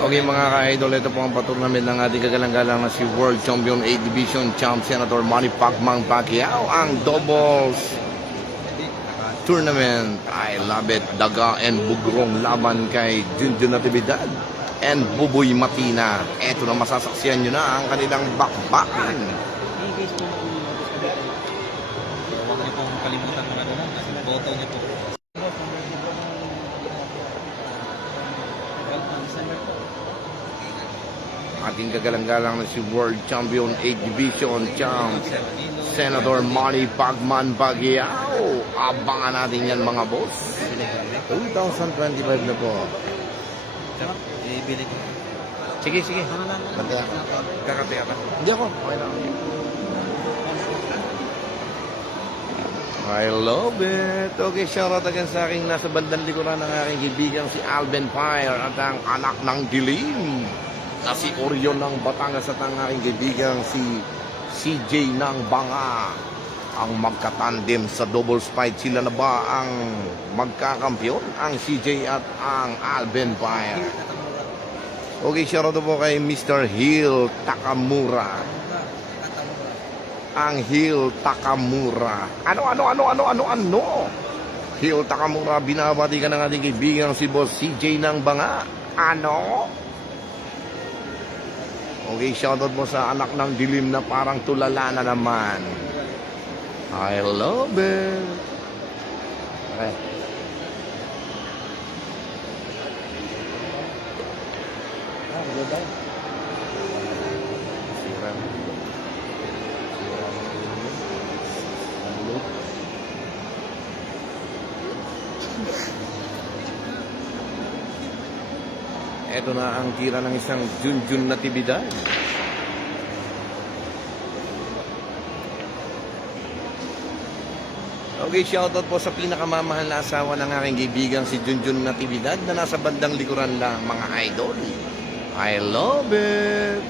Okay mga ka-idol, ito po ang patournament ng ating kagalang-galang na si World Champion A Division Champ Senator Manny Pacman Pacquiao. Ang doubles tournament. I love it. Daga and Bugrong laban kay Junjun Natividad and Buboy Matina. Ito na, masasaksiyan nyo na ang kanilang bakbakan. Huwag niyo pong kalimutan mga doon. Boto niyo po. Ating kagalang-galang na si World Champion A Division Champ Senator Manny Pacman Pacquiao. Abangan natin yan mga boss. 2025 na po. Ibili ko. Sige. Kakataya ka. Hindi ako. Okay lang. I love it. Okay, shoutout again sa aking nasa bandang likuran ng aking kaibigan si Alben Fire at ang anak ng dilim na si Orion ng Batangas at ang aking kaibigan si CJ ng Banga. Ang magkatandem sa doubles fight, sila na ba ang magkakampyon? Ang CJ at ang Alben Fire. Okay, shoutout po kay Mr. Hill Takamura. Ang Hill Takamura. Ano? Hill Takamura, binabati ka ng ating kaibigan si Boss CJ ng Banga. Ano? Okay, shoutout mo sa anak ng dilim na parang tulala na naman. I love it. Okay. Ito na ang tira ng isang Junjun Natividad. Okay, shoutout po sa pinakamamahal na asawa ng aking kaibigan si Junjun Natividad na nasa bandang likuran lang mga idol. I love it.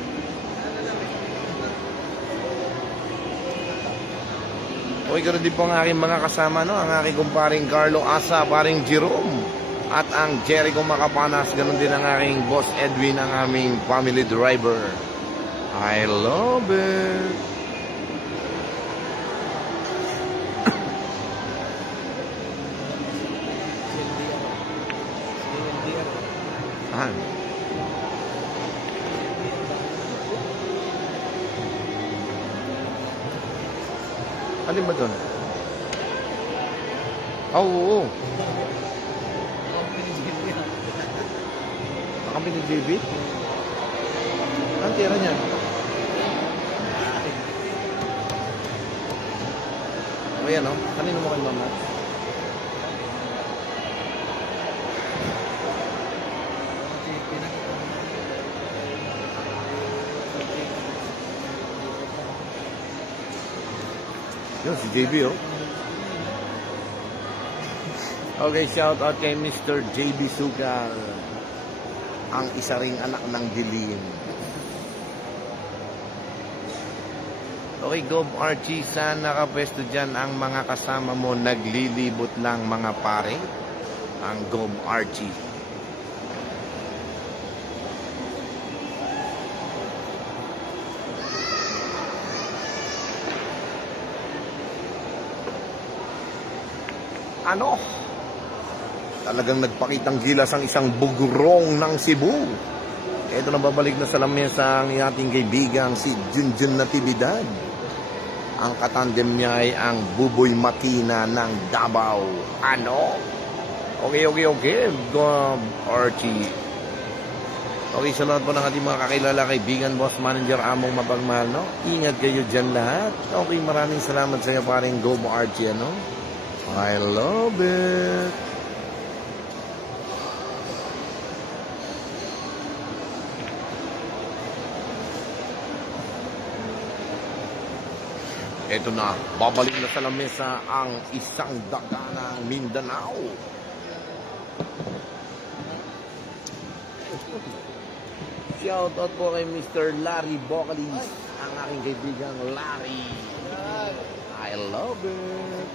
Okay, ganoon din po ang aking mga kasama, no? Ang aking kumparing Carlo Asa, paring Jerome. At ang Jericho Makapanas, ganun din ang aking boss Edwin, ang aming family driver. I love it. Alin ba doon? Oo. Kami ni JB? Ang tira niya? O yan o, kanino mo kayo mama? Yun, si JB o. Okay, shout out kay Mr. JB Sugal, ang isa ring anak ng dilim. Okay, Gob Archie, saan nakapwesto dyan ang mga kasama mo? Naglilibot lang mga pare. Ang Gob Archie. Ano? Talagang nagpakitang gilas ang isang Bugrong ng Cebu. Ito na, babalik na sa lamesa ang ating kaibigang si Junjun Natividad. Ang katandem niya ay ang Buboy Matina ng Davao. Ano? Okay. Go Archie. Okay, sa lahat po ng ating mga kakilala, kaibigan, boss, manager, among mapagmahal, no? Ingat kayo dyan lahat. Okay, maraming salamat sa iyo, paring Go Archie, ano? I love it. Ito na, babalik na sa lamesa ang isang daga ng Mindanao. Shout out po kay Mr. Larry Bocalis, ang aking kaibigang Larry. I love it.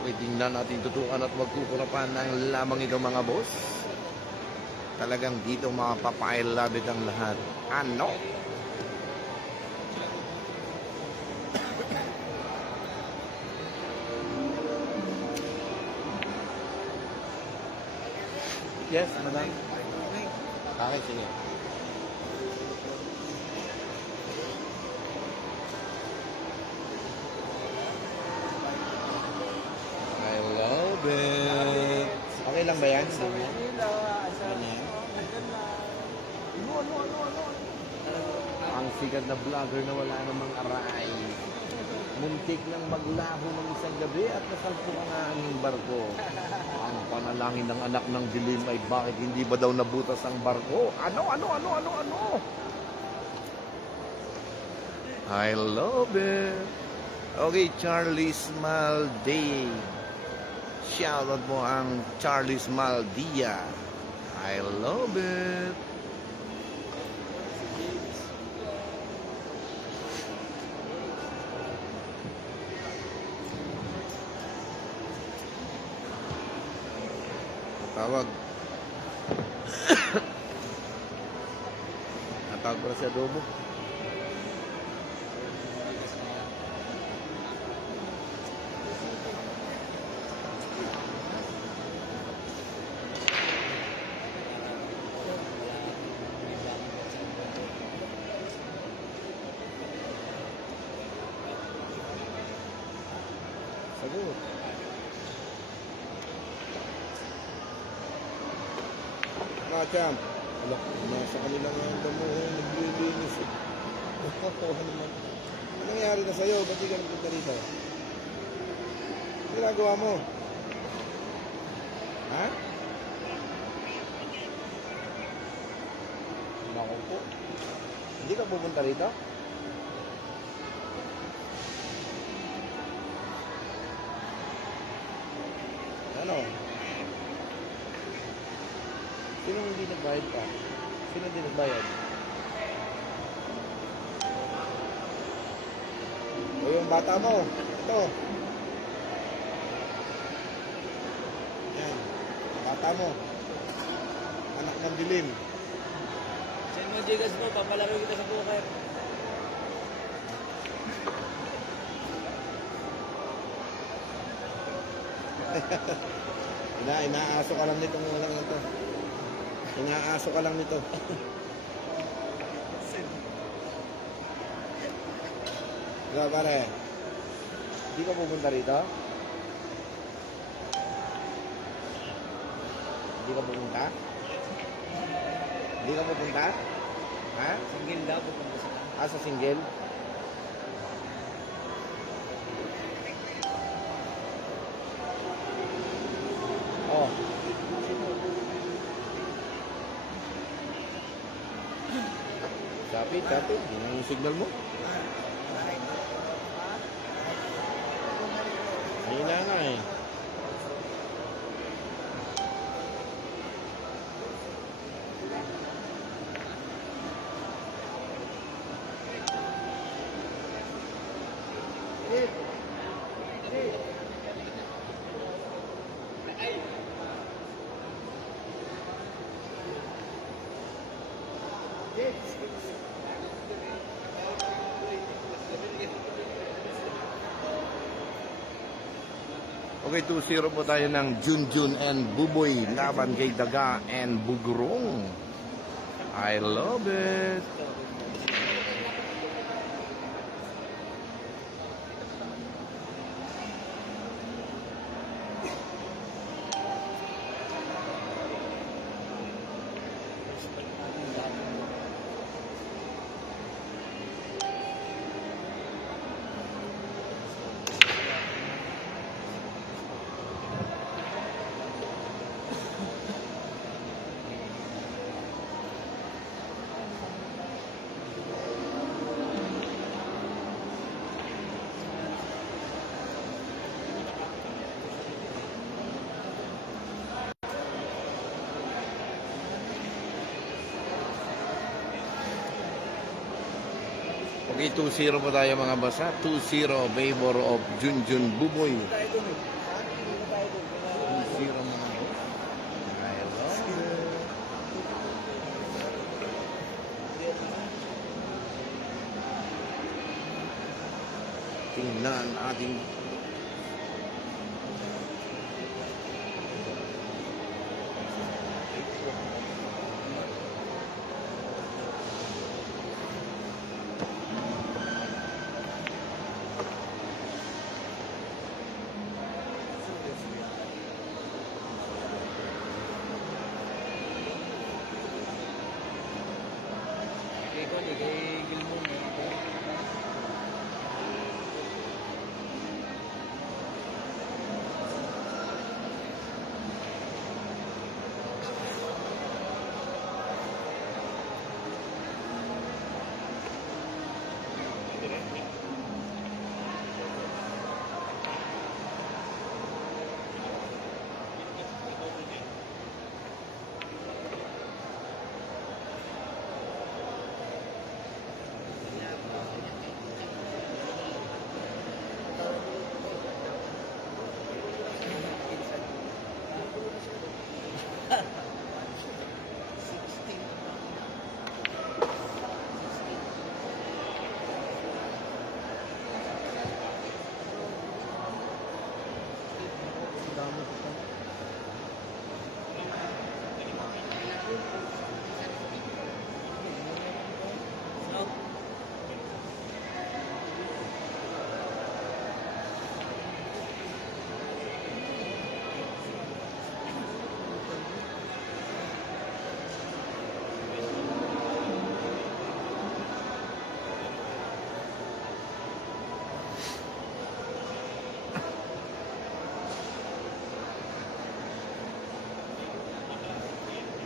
Okay, Titingnan natin tutukan at magkukurapan ng lamang ito mga boss. Talagang dito mapapailabit ang lahat. Ano? Yes, madam. Okay, sige. I love it. Okay lang ba yan? Ang sikat na vlogger na wala namang aray. Muntik nang maglaho ng isang gabi at nasalpo ang aming barko. Ang panalangin ng anak ng dilim ay bakit hindi ba daw nabutas ang barko? Ano? I love it. Okay, Charlie Malday. Shoutout mo ang Charlie Maldia. I love it. Tawag. Natawag para si Adobo. Sagot. Champ. Wala, nasa kanila nga ang damo naglilinis eh. Ano naman? Ano nangyari na sa'yo? Ba't di ka nagpunta rito? Ano ginagawa mo? Ha? Naku po. Hindi ka pupunta rito? Ano? Sino hindi nagbayad pa? Sino hindi nagbayad? O yung bata mo. Ito. Yan. Bata mo. Anak ng dilim. Send mo Gigas mo, papalaro kita sa poker. Inaaso ka lang nitong walang ito. Inaaso ka lang nito. Diba pare? Hindi ka pupunta rito? Hindi ka pupunta? Hindi ka pupunta? Ha? Single daw, pupunta sila. Ah, sa single? Oh. Kapit. Yun ang signal mo. Hina nga eh. Okay, 2-0 po tayo ng Junjun and Buboy laban kay Daga and Bugurong. I love it. Okay, 2-0 po tayo mga basa. 2-0 favor of Junjun Buboy. na ating Kay Kon, kay Gilmore.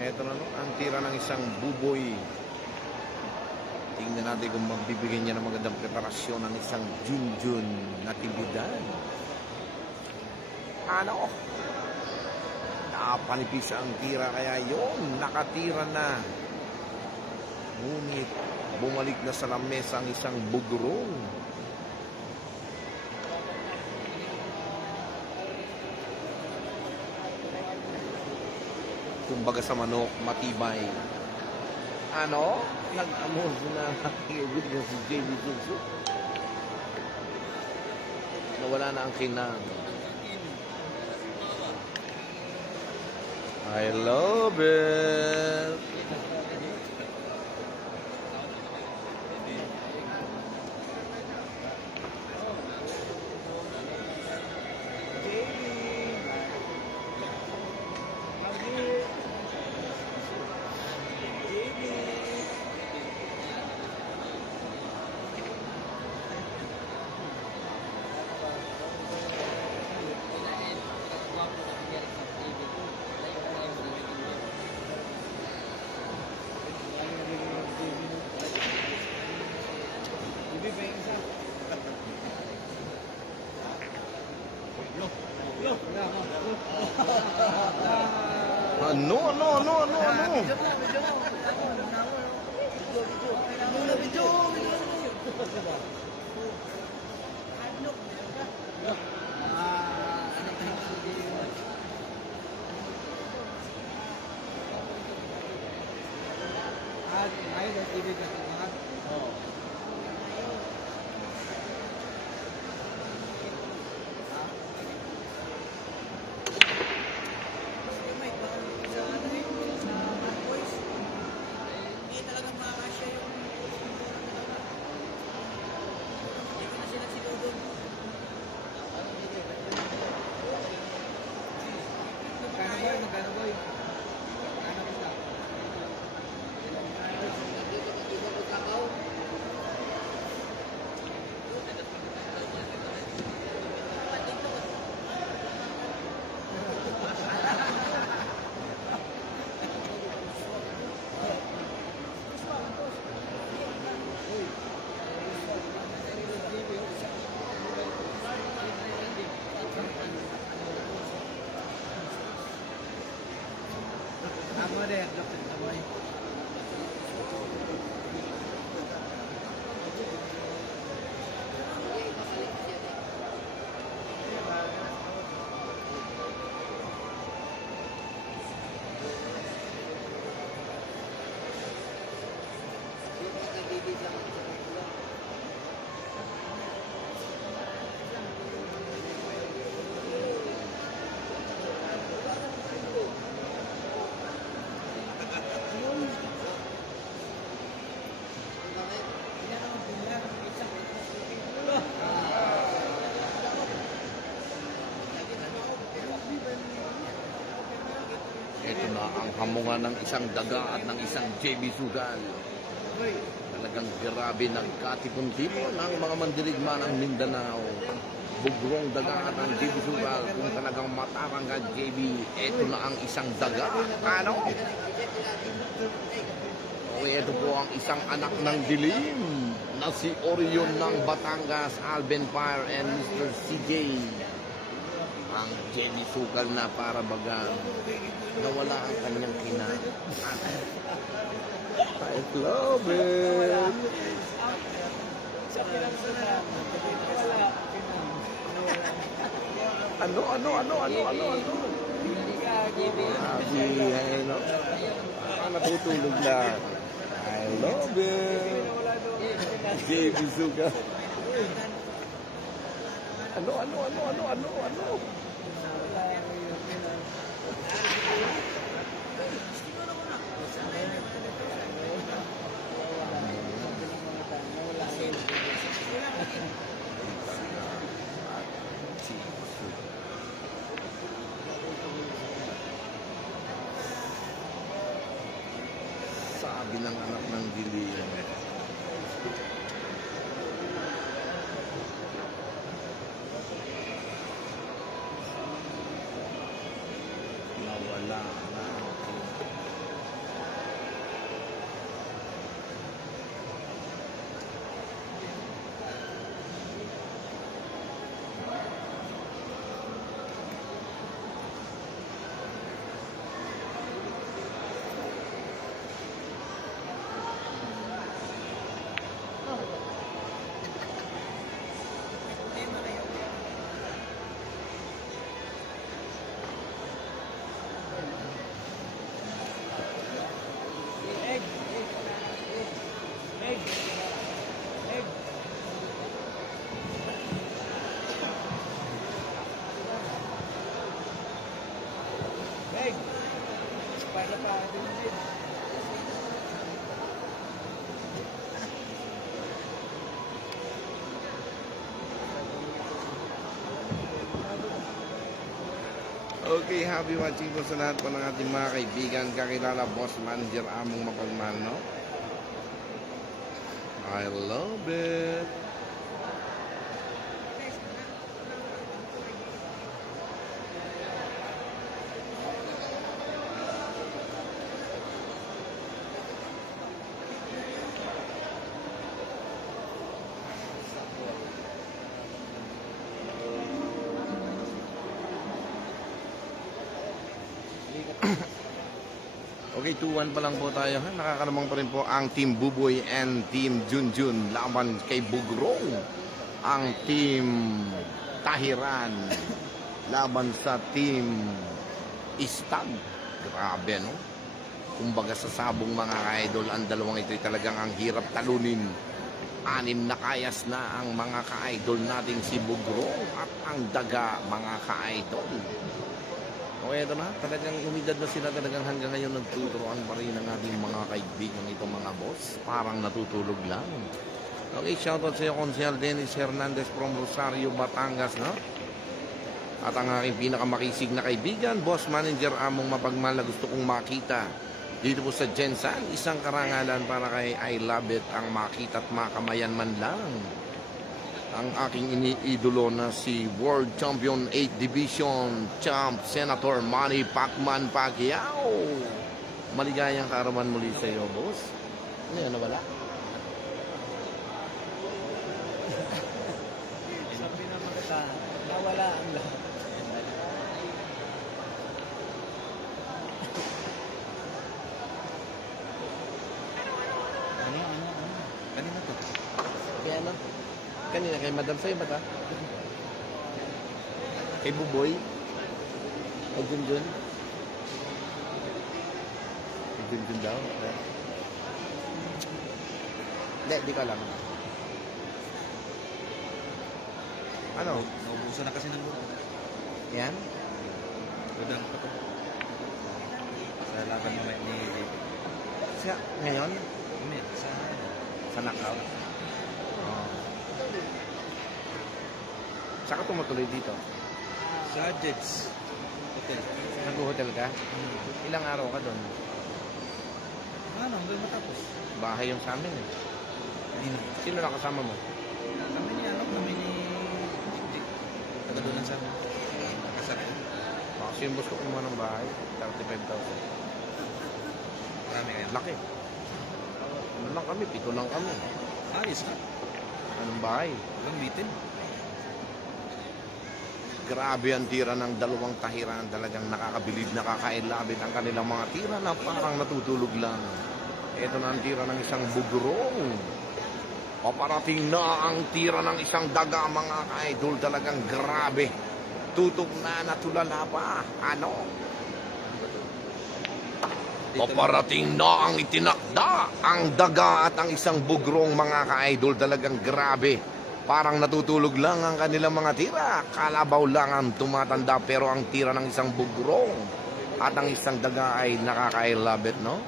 Ito na no, ang tira ng isang buboy. Tingnan natin kung magbibigay niya ng magandang preparasyon ng isang Junjun Natividad. Ano? Napanipis ang tira kaya yon, nakatira na. Ngunit bumalik na sa lamesa ang isang bugurong. Kumbaga sa manok, matibay. Ano? Nag-amor na nakikigod na si JB Susu. Nawala na ang kinang. I love it. Ano? Ito na ang hamungan ng isang daga at ng isang JB Sugal. Talagang grabe nagkatipon-tipon ang mga mandirigma ng Mindanao. Bugrong daga at ang JB Sugal. Kung talagang matarang ka JB, ito na ang isang daga. Ano? O ito po ang isang anak ng dilim na si Orion ng Batangas, Alben Fire and Mr. CJ. Ang Jenny Sukal na para baga nawala ang kanyang kinain. I love it. Ano? Sabi, ano? Natutulog lang. I love it. JB Sukal. Ano? Sabi ng anak ng dilim. Nawala na. Okay, happy watching po sa lahat po ng ating mga kaibigan, kakilala, boss, manager, among mapagmahal, no? I love it. Okay, 2-1 pa lang po tayo. Ha? Nakakalamang pa rin po ang Team Buboy and Team Junjun laban kay Bugrong. Ang Team Tahiran laban sa Team Istag. Grabe, no? Kumbaga sa sabong mga ka-idol, ang dalawang ito talagang ang hirap talunin. 6 na kayas na ang mga ka-idol nating si Bugrong at ang daga, mga ka-idol. O eto na, talagang umidad na sila, talagang hanggang ngayon nagtuturoan pa rin ang ating mga kaibigan itong mga boss. Parang natutulog lang. Okay, shoutout sa iyo, Konsehal Dennis Hernandez from Rosario, Batangas, no? At ang aking pinakamakisig na kaibigan, boss manager, among mapagmahal na gusto kong makita dito po sa Jensan, isang karangalan para kay I Love It, ang makita at makamayan man lang. Ang aking iniidolo na si World Champion 8 Division Champ Senator Manny Pacman Pacquiao. Maligayang kaarawan muli sa iyo, boss. Ano yan, nawala? Sabi naman kita, nawala ang lahat. Ano? Kanina to. Kaya ano? Kanina kay Madam Say ba ta? Kay Buboy? Kay Junjun? Kay Junjun daw? Hindi, di ka alam. Ano? Naubusan na kasi ng luto. Yan? Udang pa to. Sa laban mamaya ni JB. Siya, ngayon? Hindi, Sa knockout? Oh. Saka tumutuloy dito? sa Jets. Hotel. Nag-hotel ka? Ilang araw ka doon? Ano, hanggang matapos. Bahay yung sa amin eh. Hindi na. Sino nakasama mo? Kami ni kami ni... Taga doon lang sa amin. Nakasakay. Kasi yung boss ko kumuha ng bahay. 35,000. Marami kayo. Laki. Ano lang kami? 7 lang kami. Ayos ka. Anong bahay? Walang bitin. Grabe ang tira ng dalawang tahiran. Talagang nakakabilib, nakakailabit ang kanilang mga tira na parang natutulog lang. Ito na ang tira ng isang bugrong. Paparating na ang tira ng isang daga, mga ka-idol. Talagang grabe. Tutok na natulala pa. Ano? Paparating na ang itinakda. Ang daga at ang isang bugrong, mga ka-idol. Talagang grabe. Parang natutulog lang ang kanilang mga tira. Kalabaw lang ang tumatanda, pero ang tira ng isang bugrong at ang isang daga ay nakakailabit, no?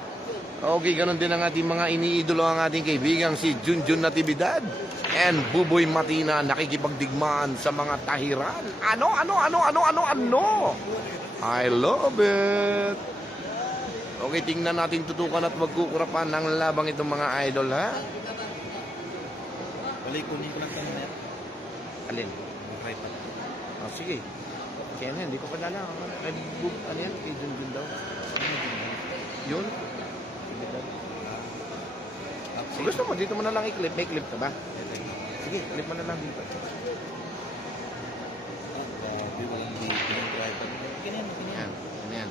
Okay, ganun din ang ating mga iniidolo, ang ating kaibigang si Junjun Natividad and Buboy Matina, nakikipagdigmaan sa mga tahiran. Ano? I love it! Okay, tingnan natin, tutukan at magkukurapan ng labang itong mga idol, ha? Balik, kunin ko lang kami na yan. Alin? Ang tripod. Ah, sige. Kaya na, hindi ko pa dala. Ano yan? Kay Junjun daw. Yun? Kung gusto mo, dito mo na lang i-clip. May clip ka ba? Sige, clip mo na lang dito. Grabe, walang bitin ang tripod. Ganyan. Yan. Ano yan?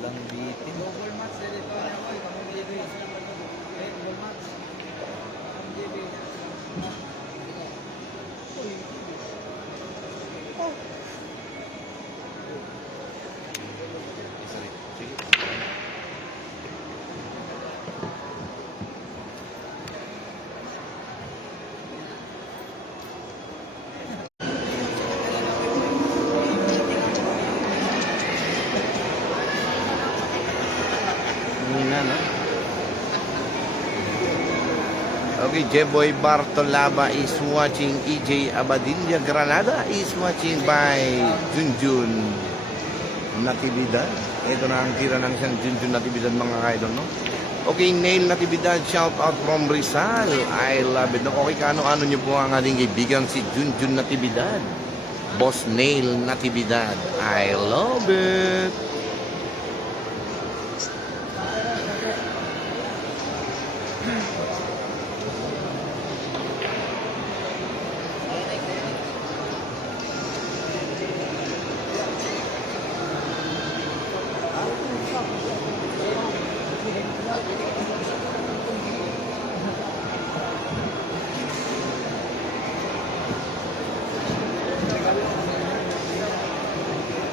Walang bitin. Google Maps dito na ako, kami dito. Google Maps. Sorry. Sige. Hina, no? Okay, Jeboy Bartolaba is watching. EJ Abadilla Granada is watching by Junjun Natividad. Ito na ang tira ng isang Junjun Natividad, mga kaidol, no? Okay, Nail Natividad, shout out from Rizal. I love it. No? Okay, kaano-ano nyo po ang ating kaibigan si Junjun Natividad. Boss Nail Natividad. I love it.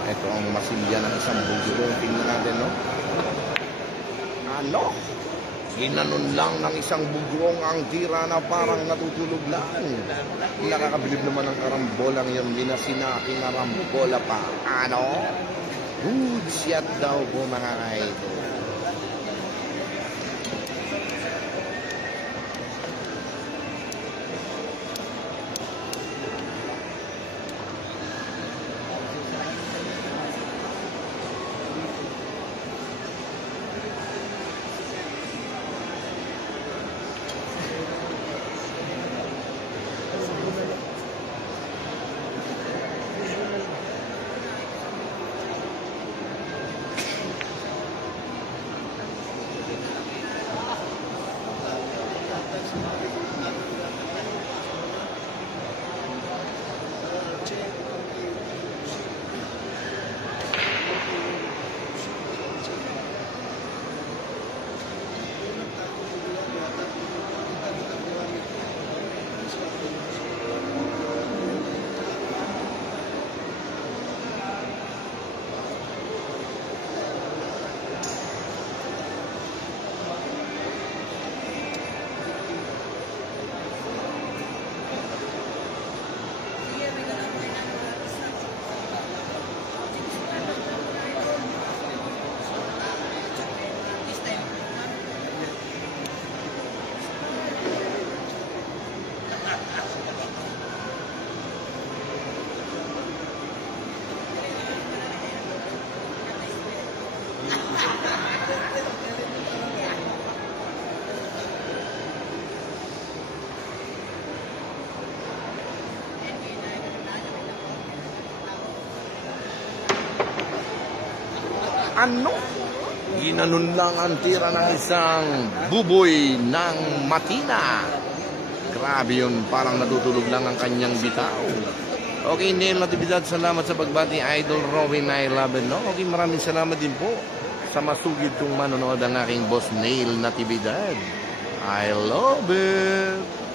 Ito ang masilya ng isang bugiro. Tingnan natin, no? Ano? Ginanon lang ng isang bugrong ang tira na parang natutulog lang. Nakakabilib naman ang karambolang yun. Binasina, kinarambola pa. Ano? Good shot daw po, mga idol. Ano? Ginanon lang ang tira ng isang buboy ng Matina. Grabe yun, parang natutulog lang ang kanyang bitaw. Okay, Neil Natividad, salamat sa pagbati, Idol Robin, I love it, no? Okay, maraming salamat din po sa masugid kong manonood ang aking boss, Neil Natividad. I love it.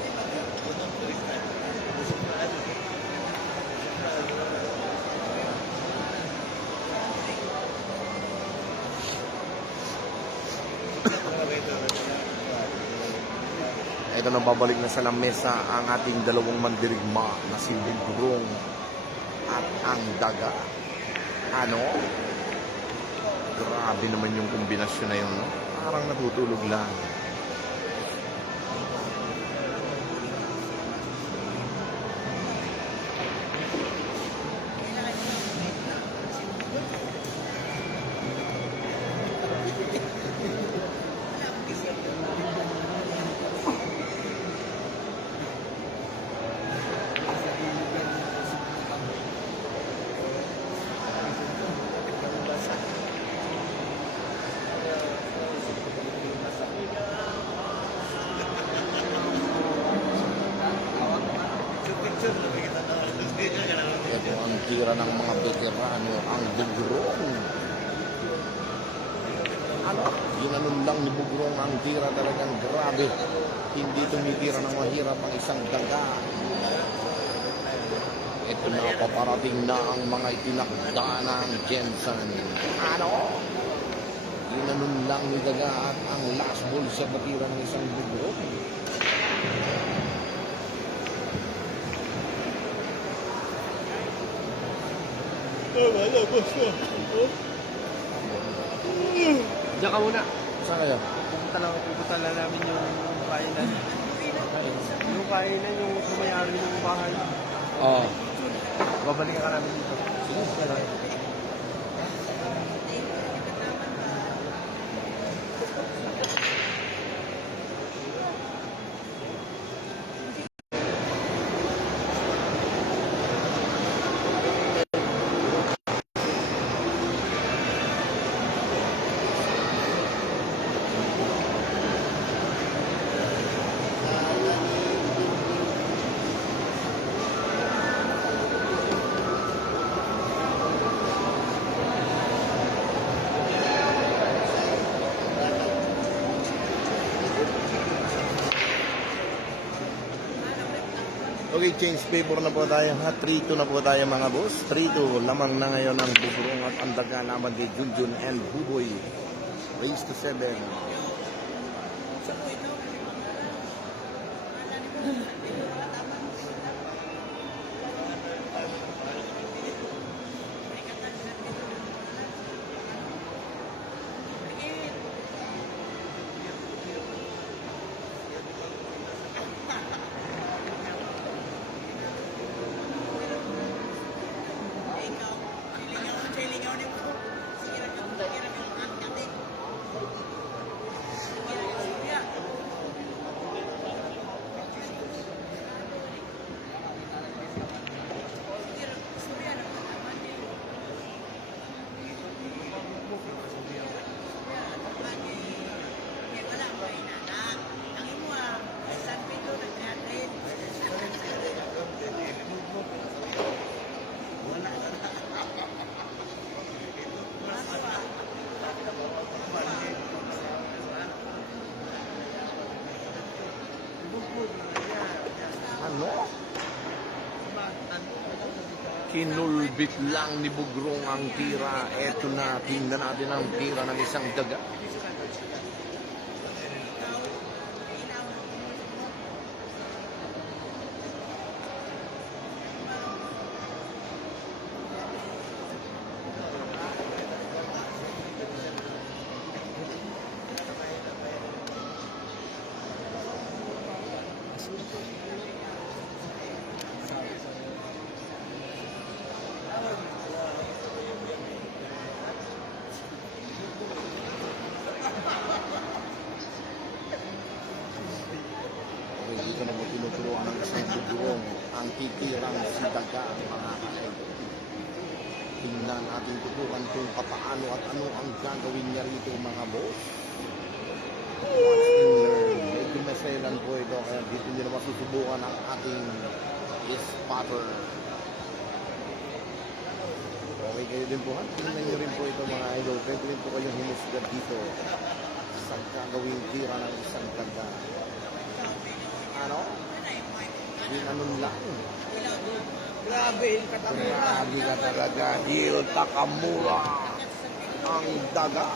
Ito na babalik na sa lamesa ang ating dalawang mandirigma na si Bugrong at ang Daga. Ano? Grabe naman yung kombinasyon na yun, no? Parang natutulog lang. Ito ang tira ng mga veterano, ang Bugrong. Ano? Ginanon lang ni Bugrong ang tira, talagang grabe. Hindi tumitira ng mahirap ang isang Daga. Ito na, paparating na ang mga itinakda ng Jensen. Ano? Ginanon lang ni Daga at ang last ball sa patira ng isang Bugrong. Diyan ka muna. Saan kayo? Pupunta lang namin yung kainan. Yung kainan, yung sumayari ng bahay. Oo. Babalikan ka namin dito. Okay, change paper na po tayo ha. 3-2 na po tayo mga boss. 3-2. Lamang na ngayon ang Bugrong at ang Daga laban kay Junjun and Buboy. Race to 7. Ano? Kinulbit lang ni Bugrong ang tira. Eto na, tingnan natin ang tira ng isang Daga. dahilan ating tutukan kung paano at ano ang gagawin niya rito mga boss. Watch and learn. Medyo maselan po ito kaya dito nyo na masusubukan ang ating spotter. Okay kayo din po ha. Tingnan nyo rin po ito mga idol. Pwede rin po kayong humusga dito sa gagawin tira ng isang ganda. Ano? Ginanon lang. Grabe, yung katamura. Grabe ka talaga. Hil Takamura. Ang daga.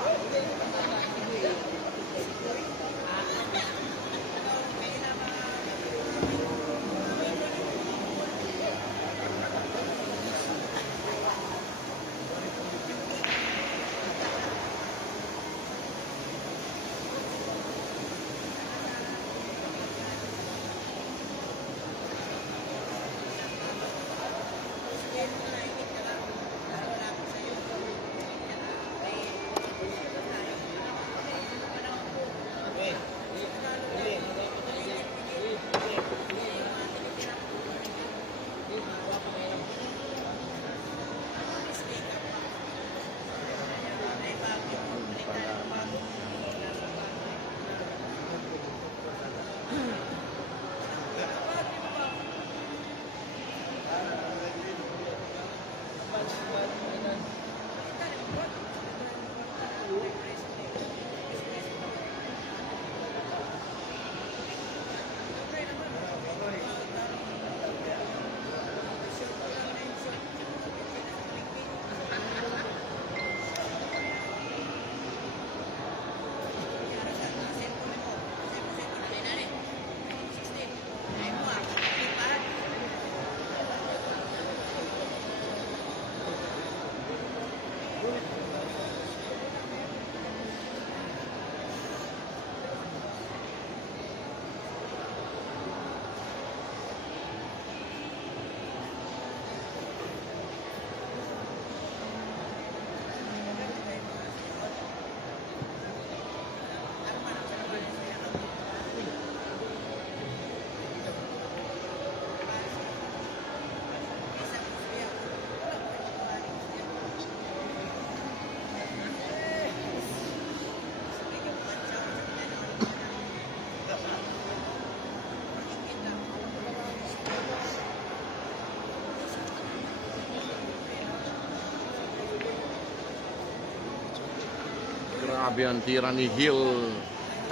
Grabe ang tira ni Hil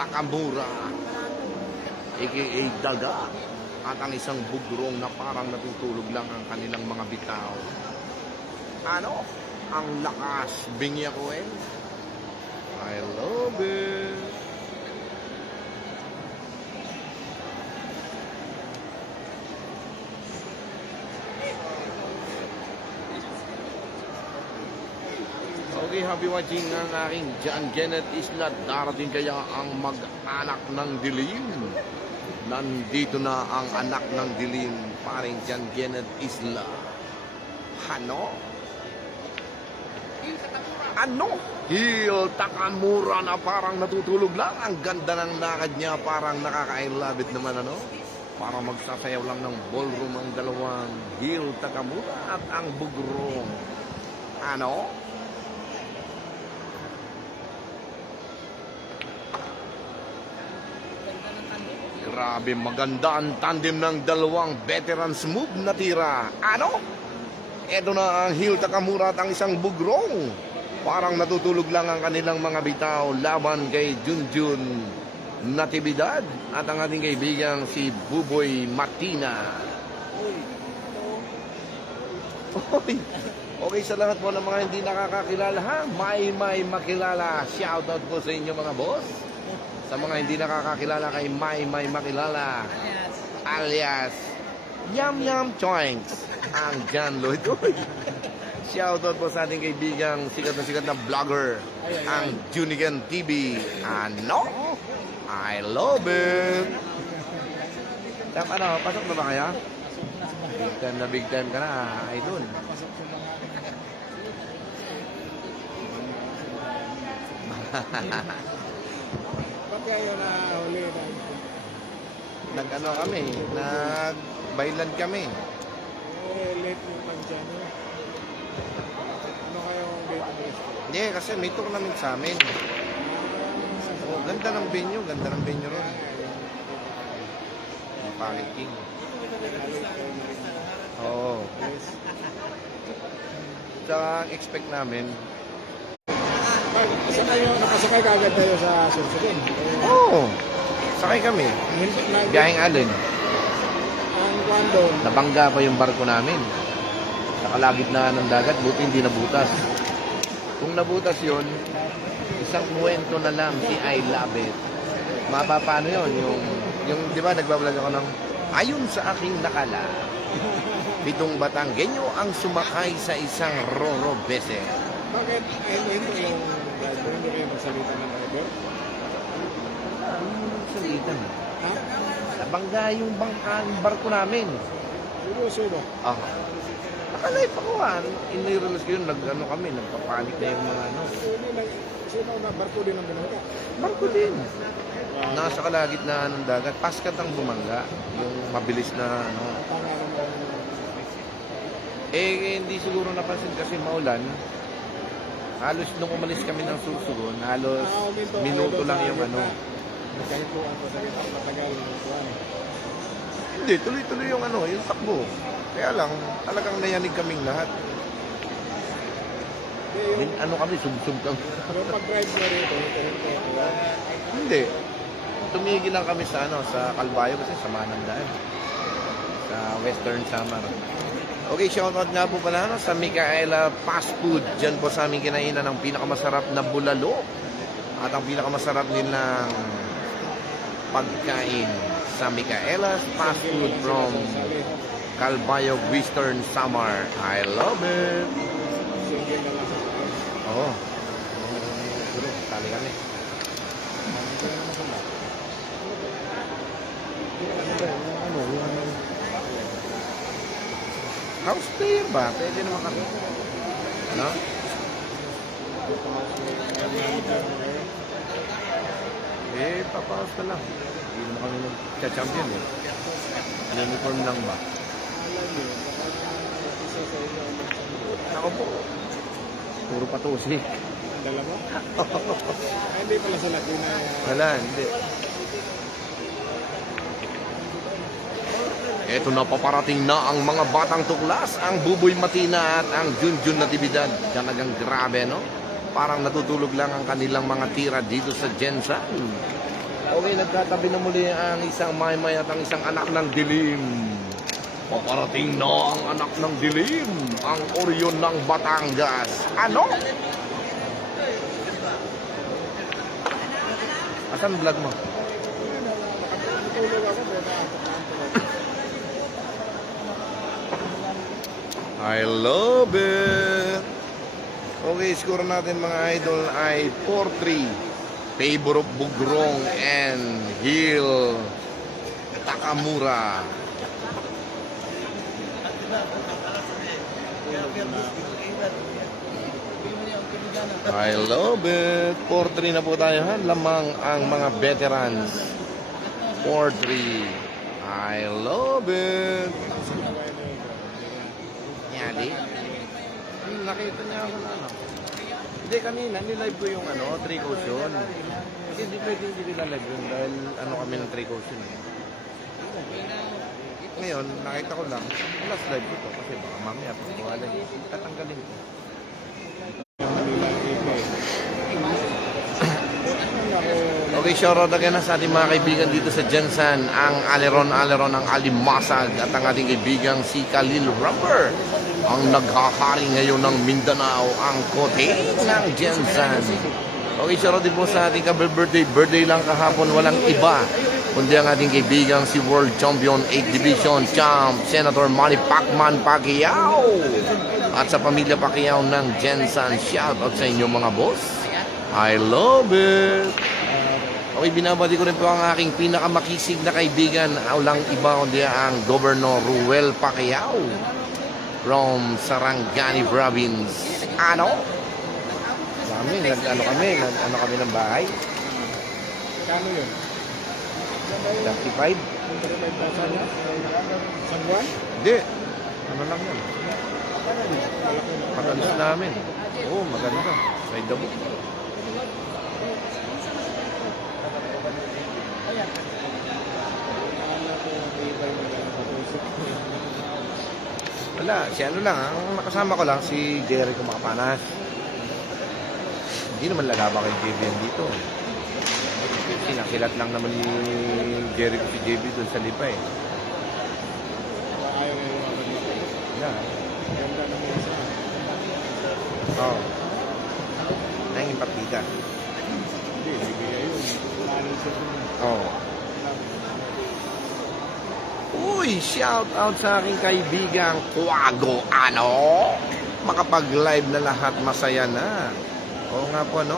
Takamura aka Daga at ang isang bugrong na parang natutulog lang ang kanilang mga bitaw. Ano? Ang lakas bingi ako eh. I love it. Okay, happy watching ng aking John Kenneth Isla. Darating kaya ang mag-anak ng dilim. Nandito na ang anak ng dilim, paring John Kenneth Isla. Ano? Ano? Hil Takamura na parang natutulog lang. Ang ganda ng lakad niya, parang nakaka-I love it naman ano? Parang magsasayaw lang ng ballroom ang dalawang Hil Takamura at ang bugrong. Ano? Grabe, maganda ang tandem ng dalawang veterans move na tira. Ano? Eto na ang Hil Takamura at ang isang bugrong. Parang natutulog lang ang kanilang mga bitaw laban kay Junjun Natividad at ang ating kaibigang si Buboy Matina. Oy. Okay sa lahat po ng mga hindi nakakakilala ha. May makilala. Shoutout po sa inyo mga boss. Sa mga hindi nakakakilala kay May makilala alias Yum Yum Choinks ang John Lloyd. Shoutout po sa ating kaibigang sikat na vlogger ang Junigan TV. Ano? I love it. Ano, pasok na ba kaya? Big time ka na, idol. Ba't kayo na huli na? Nag-ano kami, nag-bailan kami. Late yung pag dyan. Ano Hindi, kasi may tournament sa amin. Oh, ganda ng venue ron. Pangit King. Oo. Sa expect namin, Nakasakay ka agad tayo sa Sursugun. oo. Sakay kami. Biyaheng Allen. Ang kwando, Nabangga pa yung barko namin. Sa kalagitnaan ng dagat, buti hindi nabutas. Kung nabutas yun, isang kwento na lang si I Love It. Mapapano yun? Yung di ba, nagbablog ako ng, ayon sa aking nakala, 7 Batanggenyo ang sumakay sa isang Roro Bese. bakit ayun ito yung driver, hindi kayo magsalita ng driver? Anong salitan? Ha? Nabangga yung barko namin. Seryoso ba? Ah. Nakalive ako inirealize ko yun, kami, nagpapanik na yung mga ano. Sino na barko din ang binangga? Barko din. Nasa kalagitnaan ng dagat, paskat ang bumangga. Yung mabilis na ano. Pangalan mo. Hindi siguro napansin kasi maulan. Halos nung umalis kami ng Sursugun, halos minuto lang yung ano. Kahit po ang pasalit matagal. Hindi, tuloy-tuloy yung ano, yung takbo. Kaya lang, talagang nayanig kaming lahat. Ano kami, sub-sub kami. Yung pag-drive mo rito, Hindi. Tumigil lang kami sa ano, sa Calvayo kasi sa Manandaan. Sa Western Samar. Okay, shoutout nga po pala no, sa Micaela Fast Food. Diyan po sa aming kinainan ng pinakamasarap na bulalo. At ang pinakamasarap nilang pagkain sa Micaela Fast Food from Calvayo, Western Samar. I love it! Oo. Siguro, tali kami. House player ba? Pwede naman kami. Ano? Papaos na lang. Hindi naman kami nag-champion eh. Uniform lang ba? Ako po. Puro patusi. Dala mo? Hindi pala sa Laguna. Wala, hindi. Eto na, paparating na ang mga batang tuklas, ang Buboy Matina at ang Junjun Natividad. Talagang grabe, no? Parang natutulog lang ang kanilang mga tira dito sa Jensan. Okay, nagkatabi na muli ang isang maymay at ang isang anak ng dilim. Paparating na ang anak ng dilim, ang Orion ng Batangas. Ano? Asan vlog mo? Tulog ako. I love it! Okay, score natin mga idol ay 4-3. Favor of Bugrong and Hill Takamura. I love it! 4-3 na po tayo ha. Lamang ang mga veterans. 4-3. I love it! Nyali? Nakita niya ako na ano. Hindi, kanina, nilive ko yung ano, 3 caution. Kasi hindi pwede hindi nilalive yun dahil ano kami ng 3 caution. Ngayon, nakita ko lang, last live ko to kasi baka mamaya pag wala yun, tatanggalin ko. Okay, shoutout again sa ating mga kaibigan dito sa Jensan, ang Aleron ng Alimasag at ang ating kaibigang si Khalil Rubber, ang naghahari ngayon ng Mindanao, ang kote ng Jensan. Okay, shoutout din po sa ating birthday lang kahapon, walang iba kundi ang ating kaibigang si World Champion 8 Division Champ, Senator Manny Pacman Pacquiao. At sa pamilya Pacquiao ng Jensan, shoutout sa inyo mga boss. I love it! Okay, binabati ko rin po ang aking pinakamakisig na kaibigan, walang iba kundi ang Governor Ruel Pacquiao from Sarangani Province. Ano? Nag-ano kami ng bahay. Kano yun? 35? San Juan? Hindi. Ano lang yun? Patalis namin. Oo, maganda. Side the book. Wala, si ano lang, ang nakasama ko lang si Jericho Makapanas. Hindi naman lagaba kay JB yan dito. Sinakilat lang naman ni Jericho si JB doon sa Lipa eh. Ayaw ngayon ako dito. Wala. Ganda ng mga sa Oo. Nanging partida. Hindi, bibigay yun. Lalo siya dun. Oo. Uy, shout out sa aking kaibigang Quago. Ano? Makapag-live na lahat, masaya na. Oo nga po, no?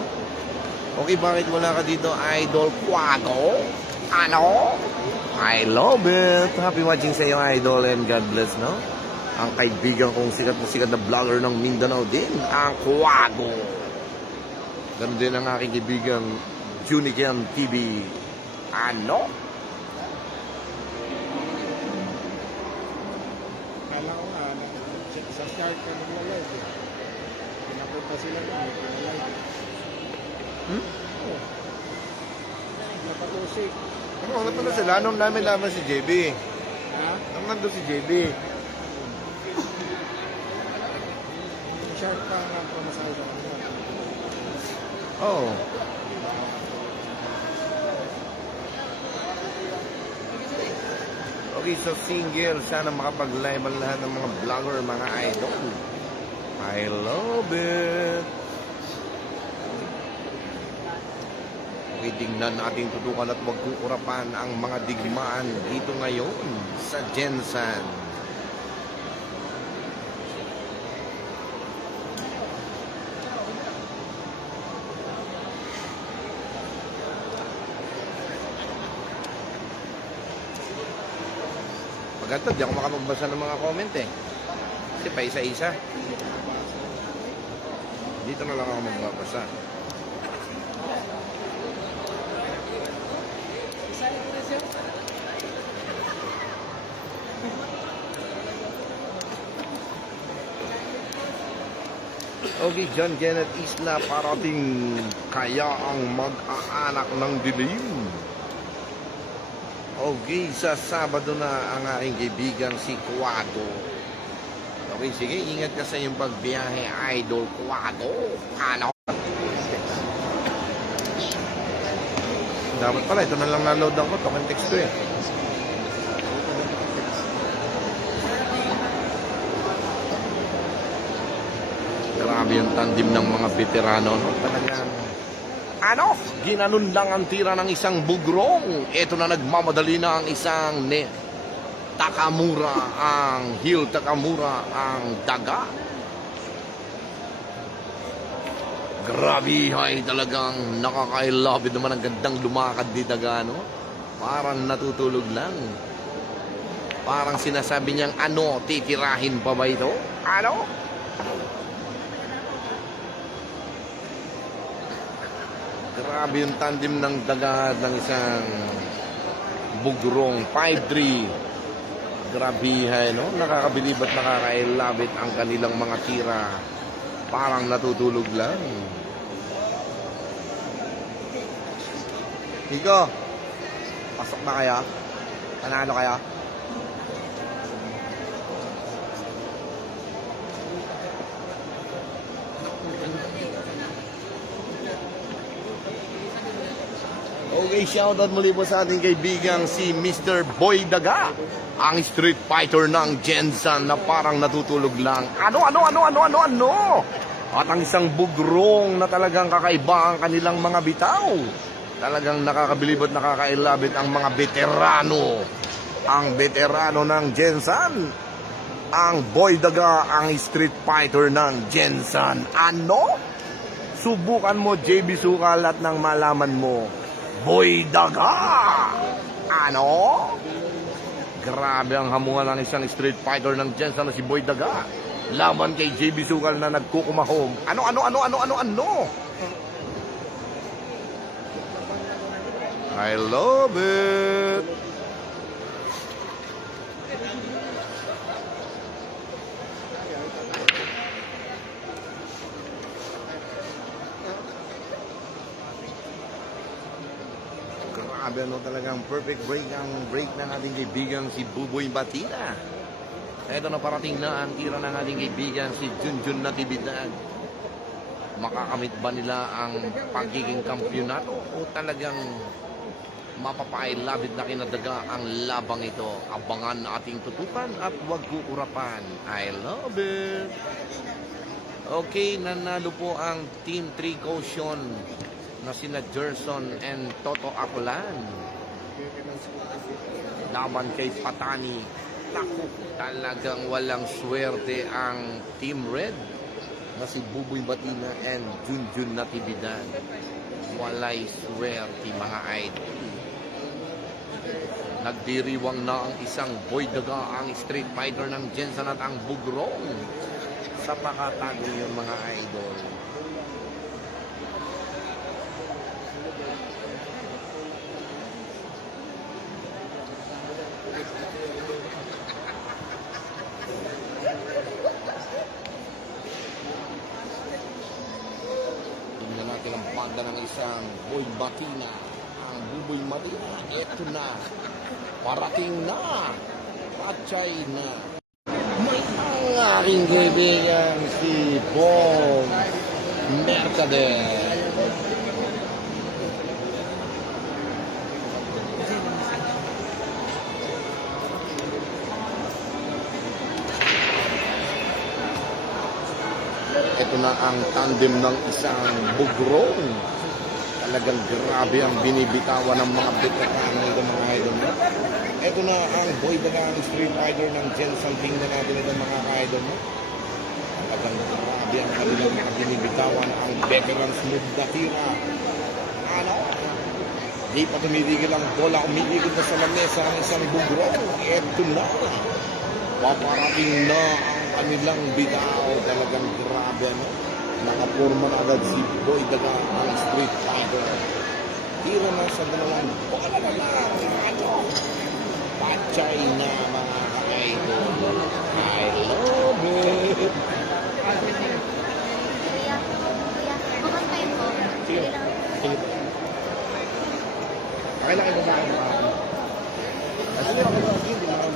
Okay, bakit wala ka dito, Idol Quago? Ano? I love it. Happy watching sa iyo, Idol, and God bless, no? Ang kaibigan kong sikat na vlogger ng Mindanao din, ang Quago. Ganun din ang aking kaibigang Junican TV. Ano? Kala ko nga, sa start ka nagla-live eh. Pinapunta sila doon, pinalive. Oo. Napatusik. Oo, ano na sila? Nung namin laman si JB. Ha? Nung nandun si JB. Shark pa nga pamasahe sa kanila. Oo. Okay, so single. Sana makapag-live ang lahat ng mga vlogger, mga idol. I love it. Okay, tingnan natin tutukan at wag kuurapan ang mga digmaan dito ngayon sa Jensen. Pagkatod, di ako makapagbasa ng mga comment eh. Kasi pa isa-isa. Dito na lang ako magbabasa. Okay, John Kenneth Isla, parating kaya ang mag-aanak ng dilim. Okay, sa Sabado na ang aking kaibigan si Quago. Okay, sige, ingat ka sa iyong pagbiyahe, Idol Quago. Ano? Dapat pala, ito na lang na-load ako. Token text ko eh. Grabe yung tandem ng mga veterano. No? Talagang, ano? Ginanon lang ang tira ng isang bugrong. Ito na nagmamadali na ang isang Takamura, ang heel Takamura, ang daga. Grabe, hay, talagang nakaka-love naman ang gandang lumakad ni daga, no? Parang natutulog lang. Parang sinasabi niyang, ano, titirahin pa ba ito? Ano? Grabe yung tandem ng daga ng isang bugrong 5'3". Grabe, no? Nakakabilib at nakaka-love ang kanilang mga tira. Parang natutulog lang. Higo, pasok na kaya? Panalo kaya? Okay, shoutout muli po sa ating kaibigang si Mr. Boy Daga, ang street fighter ng Jensen na parang natutulog lang. Ano? At ang isang bugrong na talagang kakaiba ang kanilang mga bitaw. Talagang nakakabilib at nakakailabit ang mga veterano. Ang veterano ng Jensen. Ang Boy Daga, ang street fighter ng Jensen. Ano? Subukan mo, JB Sukal, at nang malaman mo, Boy Daga! Ano? Grabe ang hamungan ng isang street fighter ng Jensen na si Boy Daga. Laban kay JB Sukal na nagkukumahom. Ano? I love it! grabe ano talagang perfect break ang break ng ating kaibigan si Buboy Batida. Ito na parating na ang tira ng ating kaibigan si Junjun Natividad. Makakamit ba nila ang pagiging kampyonato o talagang mapapailabid na kinadaga ang labang ito? Abangan na ating tutukan at huwag kuurapan. I love it! Okay, nanalo po ang Team 3 Caution na sina Gerson and Toto Akulan. Laban kay Patani. Naku, talagang walang swerte ang Team Red na si Buboy Batina and Junjun Natividad. Walay swerte mga idol. Nagdiriwang na ang isang Boy Daga, ang Street Fighter ng Jensen at ang Bugrong. Sa pakatago yung mga idol. Tingnan natin ang banda ng isang Boy Batina. Ang Buboy Batina, eto na. Parating na. Patchay na. Ang aking kaibigan si Bong Mercader. Ito na ang tandem ng isang Bugrong. Talagang grabe ang binibitawan ng mga veterano ng mga idol. Ito na ang Boy Dagang Street Fighter ng Jensen. Tingnan natin ito mga idol. Talagang grabe ang kanilang mga binibitawan. Ang veteran smooth na tira. Ano? Di pa tumitigil ang bola. Umiigil na sa lamesa ang isang Bugrong. Ito na. Paparating na ang kanilang bitaw. Talagang grabe. Ano? Nakaporma na agad si Boy Dagang ang Street Fighter. Tira na sa dalawang bola na lang. Ano? Patchay na mga ka-idol. I love it. Kuya, kumantayin ko. Sige. Sige. Pakailan kayo ba ako? Sige, ako ba? Hindi na ako.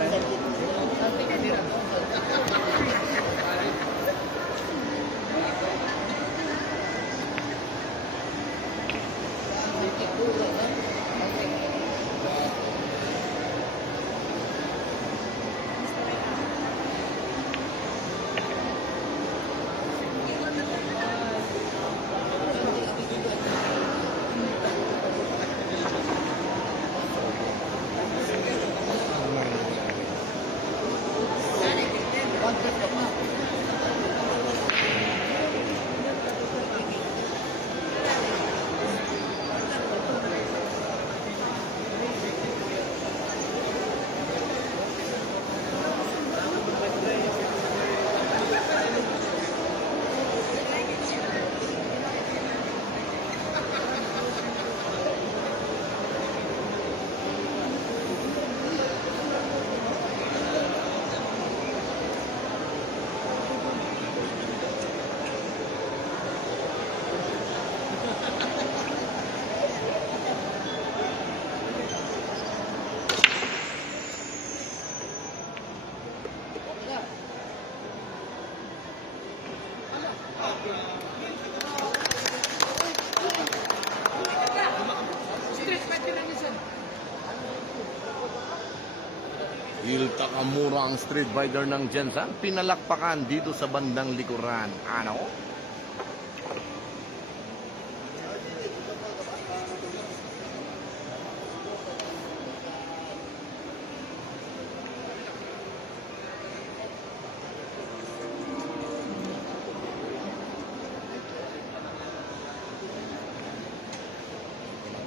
Il Takamura ang Street Fighter ng Jensen. Pinalakpakan dito sa bandang likuran. Ano?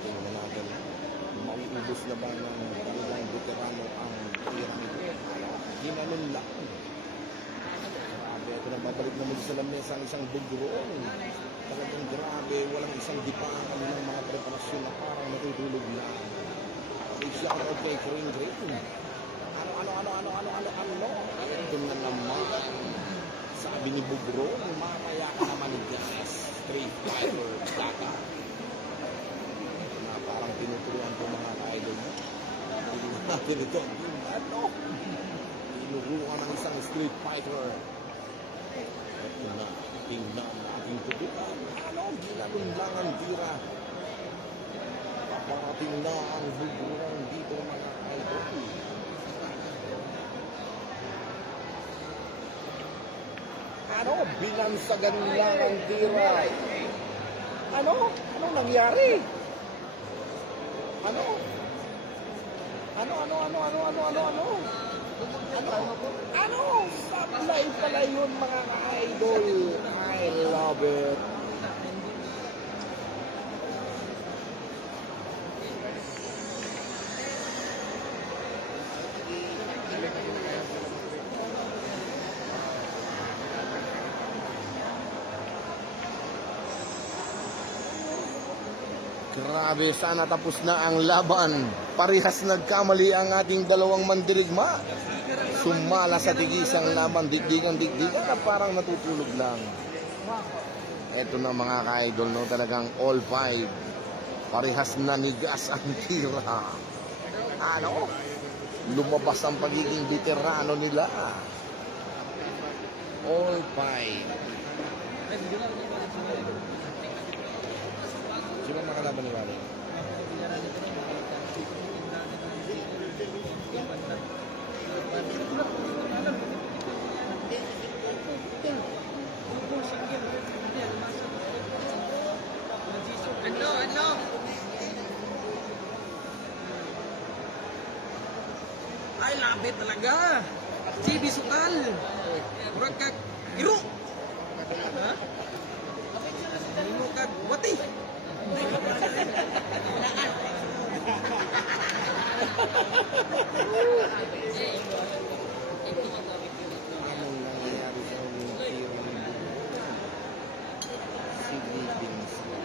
Tingnan natin. Mauubos na ba ng talagang veterano ang tirang ginanon lang. Grabe, ito na babalik naman sa lamesa ang isang Bugrong. Talagang grabe, walang isang dipaan ng mga preparasyon na parang natutulog na. Shout out kay Green Green. Ano? Ito na naman. Sabi ni Bugrong, mamaya ka naman guys. Street Fighter, Daga. Na parang tinuturuan ko mga natin ito. Ano? Tinuruan ng isang street fighter. Ito na, tingnan natin tutukan. Ano? Ginanong lang ang tira. Paparating na ang bugurong dito mga idol. Ano? Binansagan lang ang tira. Ano? Anong nangyari? Ano? Ano? Sablay pala yun mga idol. I love it. Grabe, sana tapos na ang laban. Parehas nagkamali ang ating dalawang mandirigma. Sumala sa tigisang laban, digdigan na parang natutulog lang. Eto na mga ka-idol, no? Talagang all five. Parehas nanigas ang tira. Ano? Lumabas ang pagiging veterano nila. All five. Sino ang nakalaban ni Wally? Ano? Ay, labi talaga. JB Sukal. Murag kag iro. Ha? Iro kag wati. Anong nangyayari sa uling tiro ng bugurong? Silipin sila.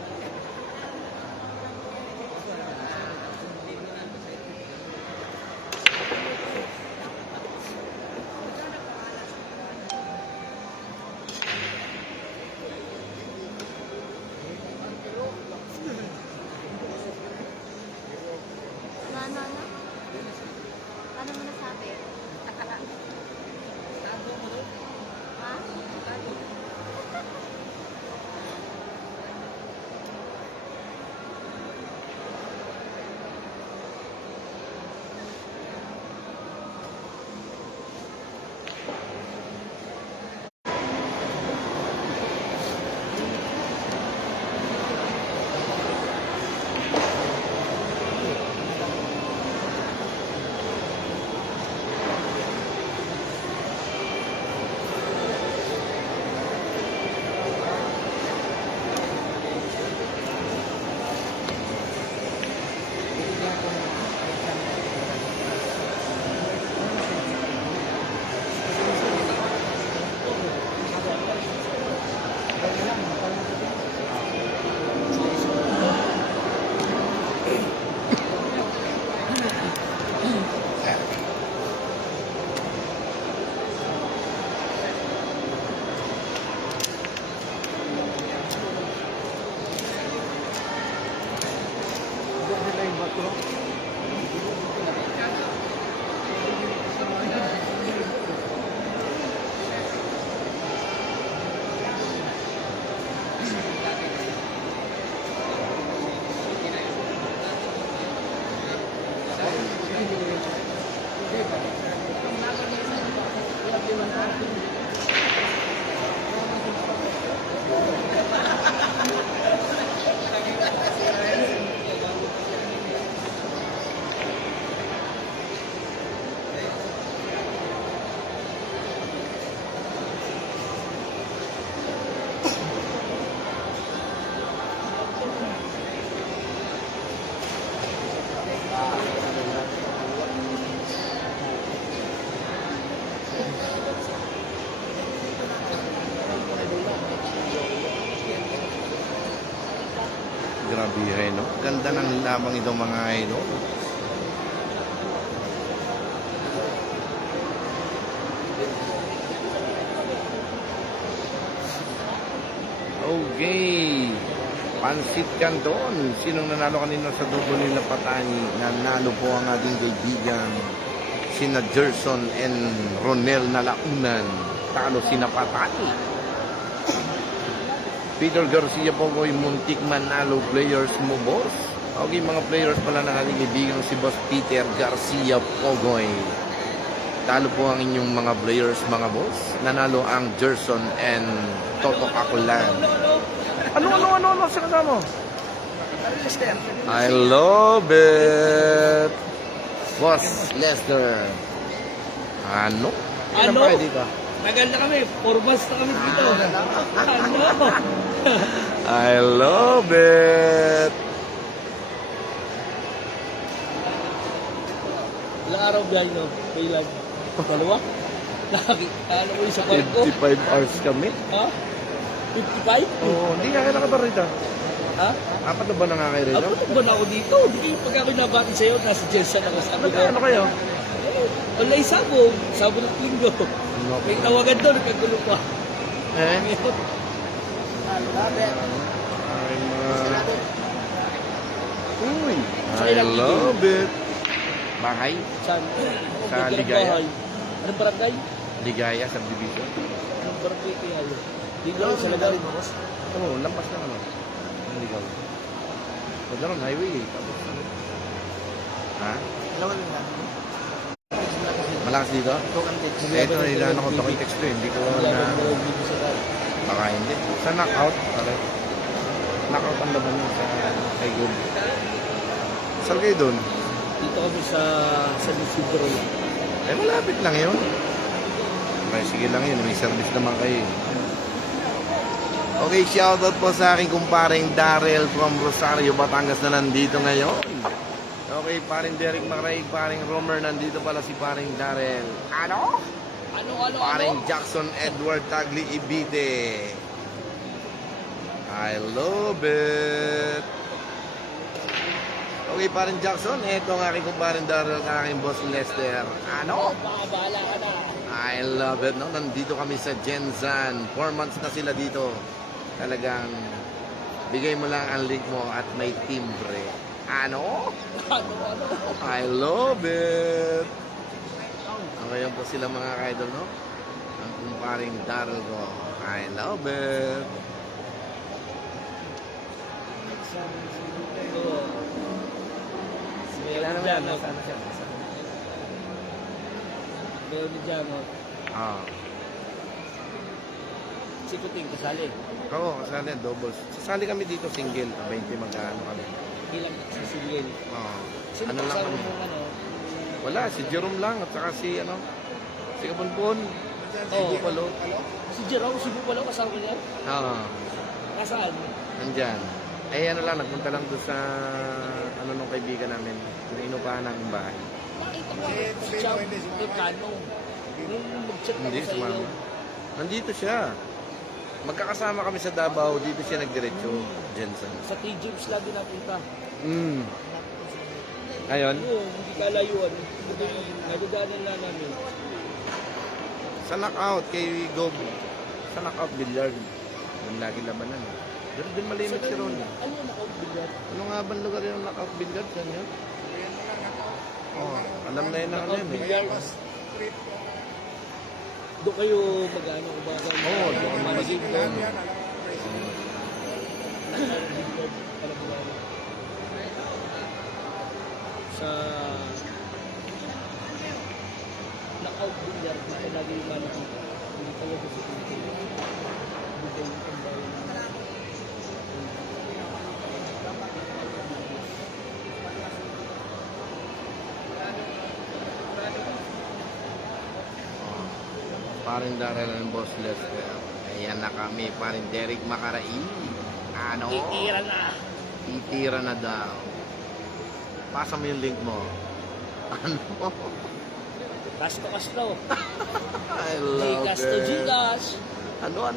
Ano? Ano mo nasabi? Ha? Grabe, no? Ganda ng lamang ito mga idol. Okay. Pansit Canton. Sinong nanalo kanina sa double nila Patani? Nanalo po ang ating kaibigan sina Gerson and Ronel Nalaunan. Talo sina Patani. Peter Garcia po ko yung muntik manalo players mo, boss. Okay, mga players pala ng ating kaibigan si Boss Peter Garcia Pogoy. Talo po ang inyong mga players, mga boss. Nanalo ang Gerson and Toto Akulan. Ano sa kasama? I love it. Boss Lester. Ano? Ilan pa kayo dito? Tagal na kami. 4 months na kami dito. Ano? I love it. Ilang araw guys, no? Kailan? Dalawa? Ano mo yung sa barko? 55 hours kami. Ha? 55? Oo, hindi nga kailan ka ba rito? Ha? Apat na ba na nga kayo rito? Ako ba na ako dito? Hindi pag ako nabati sa'yo, nasa Jensen ako sabi ko. Ano kayo? Online sabong. Sabong at linggo. May tawagan doon, nagkagulo pa. Eh? Uy, I love it. Bahay? Saan? Sa Ligaya? Anong barangay? Ligaya, subdivision. Anong barangay kaya yun? Dito lang sa Lagarin mo, boss. Oo, lampas na ano. Ang ligaw. Pag ganun, highway eh. Tapos ano? Ha? Malakas dito? Ito na ilan ako ito text ko eh. Hindi ko na... Baka hindi. Sa knockout? Pare. Knockout ang laban yun sa kay Gob. Saan kayo doon? Dito kami sa San Isidro. Eh malapit lang yun. Okay, sige lang yun. May service naman kayo. Okay, shoutout po sa aking kumparing Daryl from Rosario, Batangas na nandito ngayon. Okay, paring Derek Macraig, paring Romer, nandito pala si paring Daryl. Ano? Paring Jackson Edward Tagli Ibite. I love it. Okay, paring Jackson, ito ang aking kumparing Daryl, ang aking boss Lester. Ano? Bahala ka na. I love it. No? Nandito kami sa Jensan. 4 months na sila dito. Talagang bigay mo lang ang link mo at may timbre. Ano? I love it. Ngayon po sila mga idol, no? Ang kumparing Daryl ko. I love it. Kailangan mo yan. Meron din dyan, no? Ah. Si Kuting, kasali. Oo, kasali yan, doubles. Sasali kami dito, single. 20 magkano kami. Ilang si Siliel. Oo. Sino Ano lang kasama kami? mo, ano? Wala, si Jerome lang at saka si, ano, si Kapunpun. Si Oo. Bupalo. Si Jerome, si Bupalo, kasama ko niya. Oo. Kasaan? Nandyan. Eh, ano lang, nagpunta lang doon sa, ano nung kaibigan namin. Inupahan ng bahay. Nakita mo, si Cham, yung kano. Nung mag-chat Hindi, ako sa sumama. iyo. Nandito siya. Magkakasama kami sa Davao. Dito siya nagdiretso. Jensen. Sa T-James lagi napunta. Ayun. Oo, hindi kalayuan. Nagdadaanan na namin. Sa knockout kay Gob. Sa knockout billiard. Yung lagi labanan. Doon din malimit si Ron. Ano yung nakaubigat? Ano nga ba lugar yung knockout billiard? Saan yun? Oh, alam na yun na ano yun eh. Doon kayo mag-ano, kumbaga. Oo, doon kami mag-doon. Sa knockout billiard, dito lagi yung manakita. Hindi talaga sa Pilipinas. Dito yung tambayan. Paring Daryl and Boss Lester. Ayan na kami. Paring Derek Macraig. Ano? Titira na. Titira na daw. Pasa mo yung link mo. Ano? Castro. I love Gcash to it. Gcash. Ano?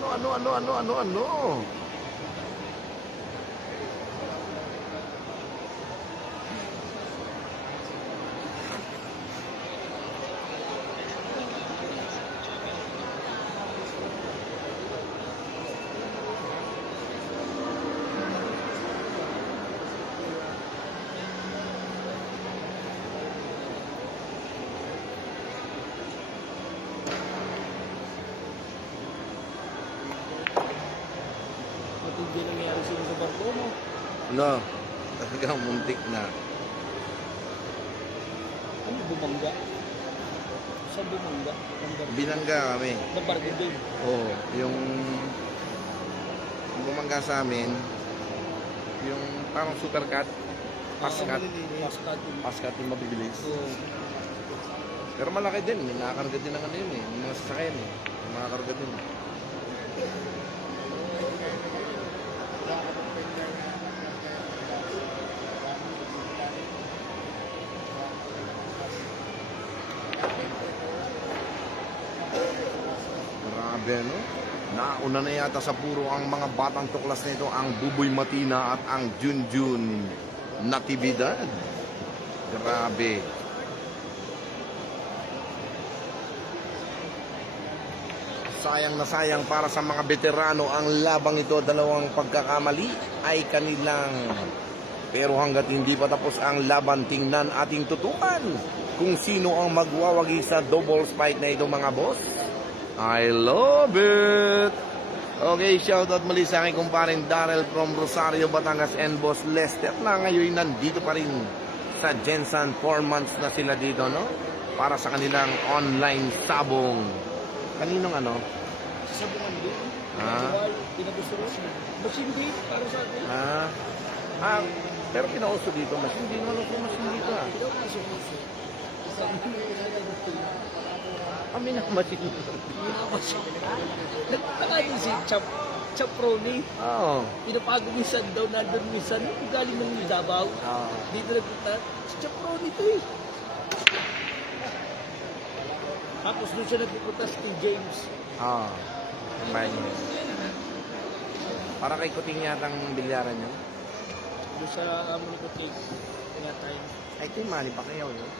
No, talagang muntik na. Ano bumangga? Saan bumangga? Binangga kami. Nabarko din. Oo, yung bumangga sa amin, yung parang supercut, paskat, paskat yung mabibilis. So, Pero malaki din, may nakakarga din ng ano yun eh, yung mga sasakyan eh, may nakakarga din. Grabe no? Nauna na yata sa puro ang mga batang tuklas nito, ang Buboy Matina at ang Junjun Natividad. Grabe. Sayang na sayang para sa mga veterano ang labang ito. Dalawang pagkakamali ay kanilang. Pero hanggat hindi pa tapos ang laban, tingnan ating tutukan kung sino ang magwawagi sa doubles fight na ito mga boss. I love it! Okay, shoutout muli sa aking kumparing Darrell from Rosario, Batangas, and Boss Lester na ngayon nandito pa rin sa Jensen. 4 months na sila dito, no? Para sa kanilang online sabong. Kaninong ano? sabungan din. Ah. Pinagusuro. Machine din, para sa akin. Pero pinauso dito, mas hindi naman uso machine dito ah. Pinagusuro. Isang Kami na machine. nagtaka din si Chaproni. Oo. Pinapago minsan daw, nandun minsan. Galing ng Davao. Dito nagpunta. Si Chaproni to eh. Tapos doon siya nagpupunta si James. Oo. Ang bayan niya. Para kay Kuting yatang bilyaran niyo. Doon sa Amunicotik. Tinatay. Ay, ito yung Manny Pacquiao yun.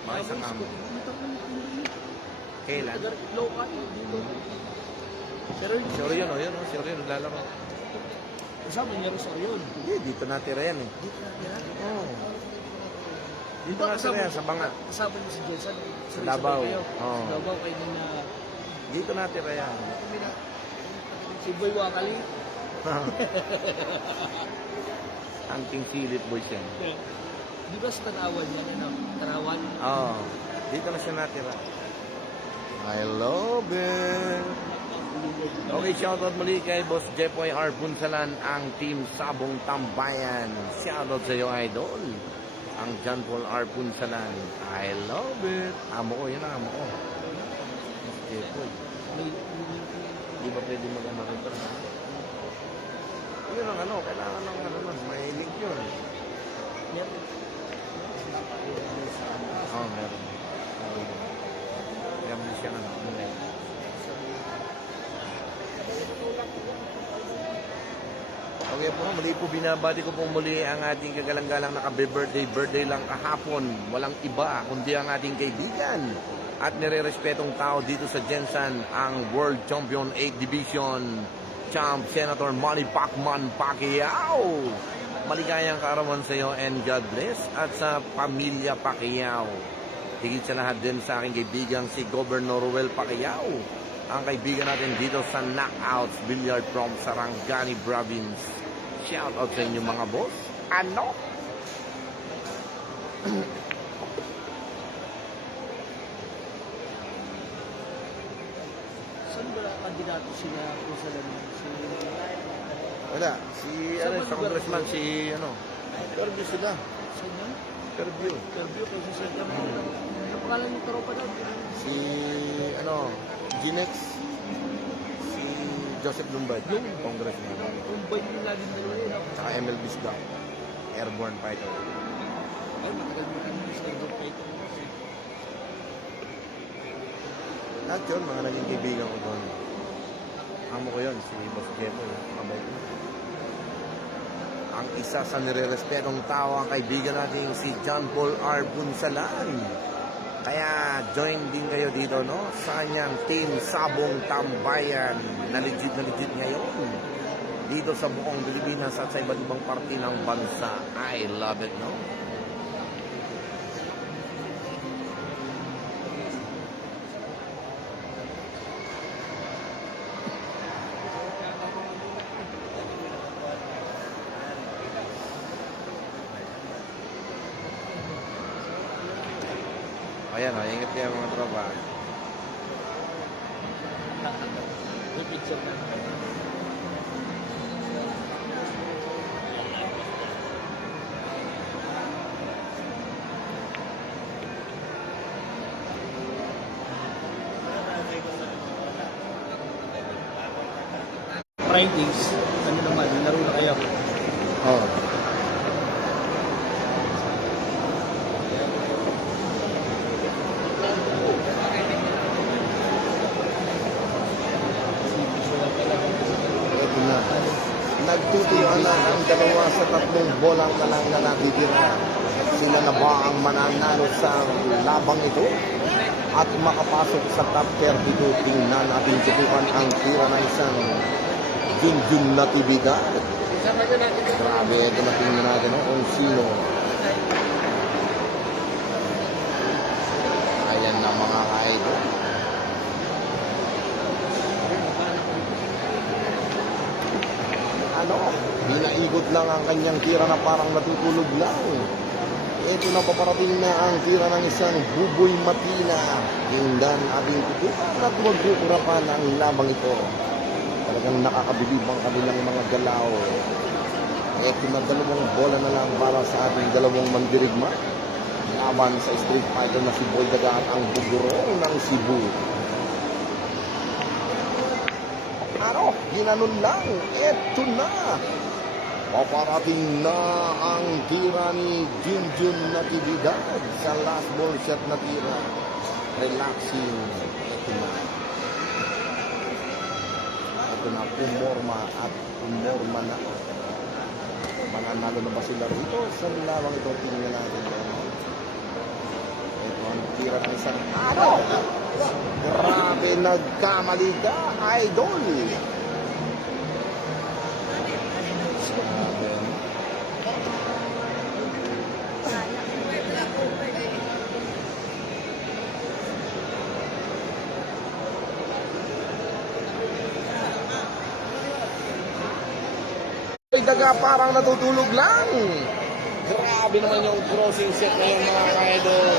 Mga isang amo. Kailan? Local. Dito. Pero hindi. Sure yun, o yun, o. Sure yun, naglalaro. Kasama niya Rosario yun. Hindi, dito natira yan eh. Dito natira. Oo. Dito natira yan, sa banga. Kasama niyo si Jason. Sa Davao. Kayo. Oo. Sa Davao kayo na Dito natira yan. si Boy Wakali. Anting silip boys yan. Di ba sa Tanawan yan? Ano? Tanawan? Oo. Dito na siya natira. I love it. Okay, shoutout muli kay Boss Jepoy R. Punsalan, ang Team Sabong Tambayan. Shoutout sa iyo, idol. Ang John Paul R. Punsalan. I love it. Amo ko, yun ang amo ko. Boss Jepoy. Di ba pwede mag-ano rin ito? Yun ang ano, kailangan ng ano nun, may link yun. Yan. Oo, meron. Meron din siya ano, online. Okay po, muli po binabati ko po muli ang ating kagalang-galang naka-birthday lang kahapon. Walang iba kundi ang ating kaibigan at nire-respetong tao dito sa Jensen, ang World Champion 8 Division Champ Senator Manny Pacquiao. Maligayang kaarawan sa iyo and God bless, at sa pamilya Pacquiao. Higit sa lahat din sa aking kaibigang si Governor Ruel Pacquiao, ang kaibigan natin dito sa Knockouts Billiard from Sarangani Province. Shout out sa inyo mga boss. Ano? Saan ba kandidato sila kung sa lamin? Wala. Si, ano, sa congressman, si, ano, interview sila. Saan yan? Interview. Interview kay si Sir Gabriel. Ano pangalan niyo tropa daw? Si, ano, Ginex. Si Joseph Lumbay. Congressman. Kumbay yung laging dalawa yun. Ako. Tsaka ML Bisda. Airborne fighter. Ay, matagal mo kami sa Sir Peter. Lahat yun, mga naging kaibigan ko doon. Amo ko yun, si Boss Jepo. Mabait na. Ang isa sa nire-respetong tao, ang kaibigan natin si John Paul R. Punsalan. Kaya join din kayo dito, no? Sa kanyang Team Sabong Tambayan na legit ngayon. Dito sa buong Pilipinas at sa iba't ibang parte ng bansa. I love it, no? ayan o, ingat kayo mga tropa. May picture na. Fridays, ano naman, laro na kayo. Oh. Ito na. Nagtutuyuan na ang dalawa sa tatlong bolang na lang na natitira. Sila na ba ang mananalo sa labang ito? At makapasok sa top 32, tingnan natin subukan ang tira ng isang Junjun Natividad. Grabe, ito na tingnan natin kung sino. Ayan na mga ka-idol. Binaigot lang ang kanyang tira na parang natutulog lang. Ito na paparating na ang tira ng isang Buboy Matina. Tingnan ating tutukan at magkukurapan ang labang ito. Talagang nakakabilib ang kanilang mga galaw. Ito na dalawang bola na lang para sa ating dalawang mandirigma. Laban sa Street Fighter na si Boy Daga at ang Bugurong ng Cebu. Ano? Ginanon lang. Ito na. Paparating na ang tira ni Junjun Natividad sa last ball shot na tira. Relaxing. Ito na. Ito na, pumorma at pumorma na. Mananalo na ba sila rito? Sa lawang ito, tingnan natin. Ito ang tira ng isang ano? Grabe, nagkamali ka, idol! Ay, daga parang natutulog lang. Grabe naman yung crossing set na yung mga ka-idol.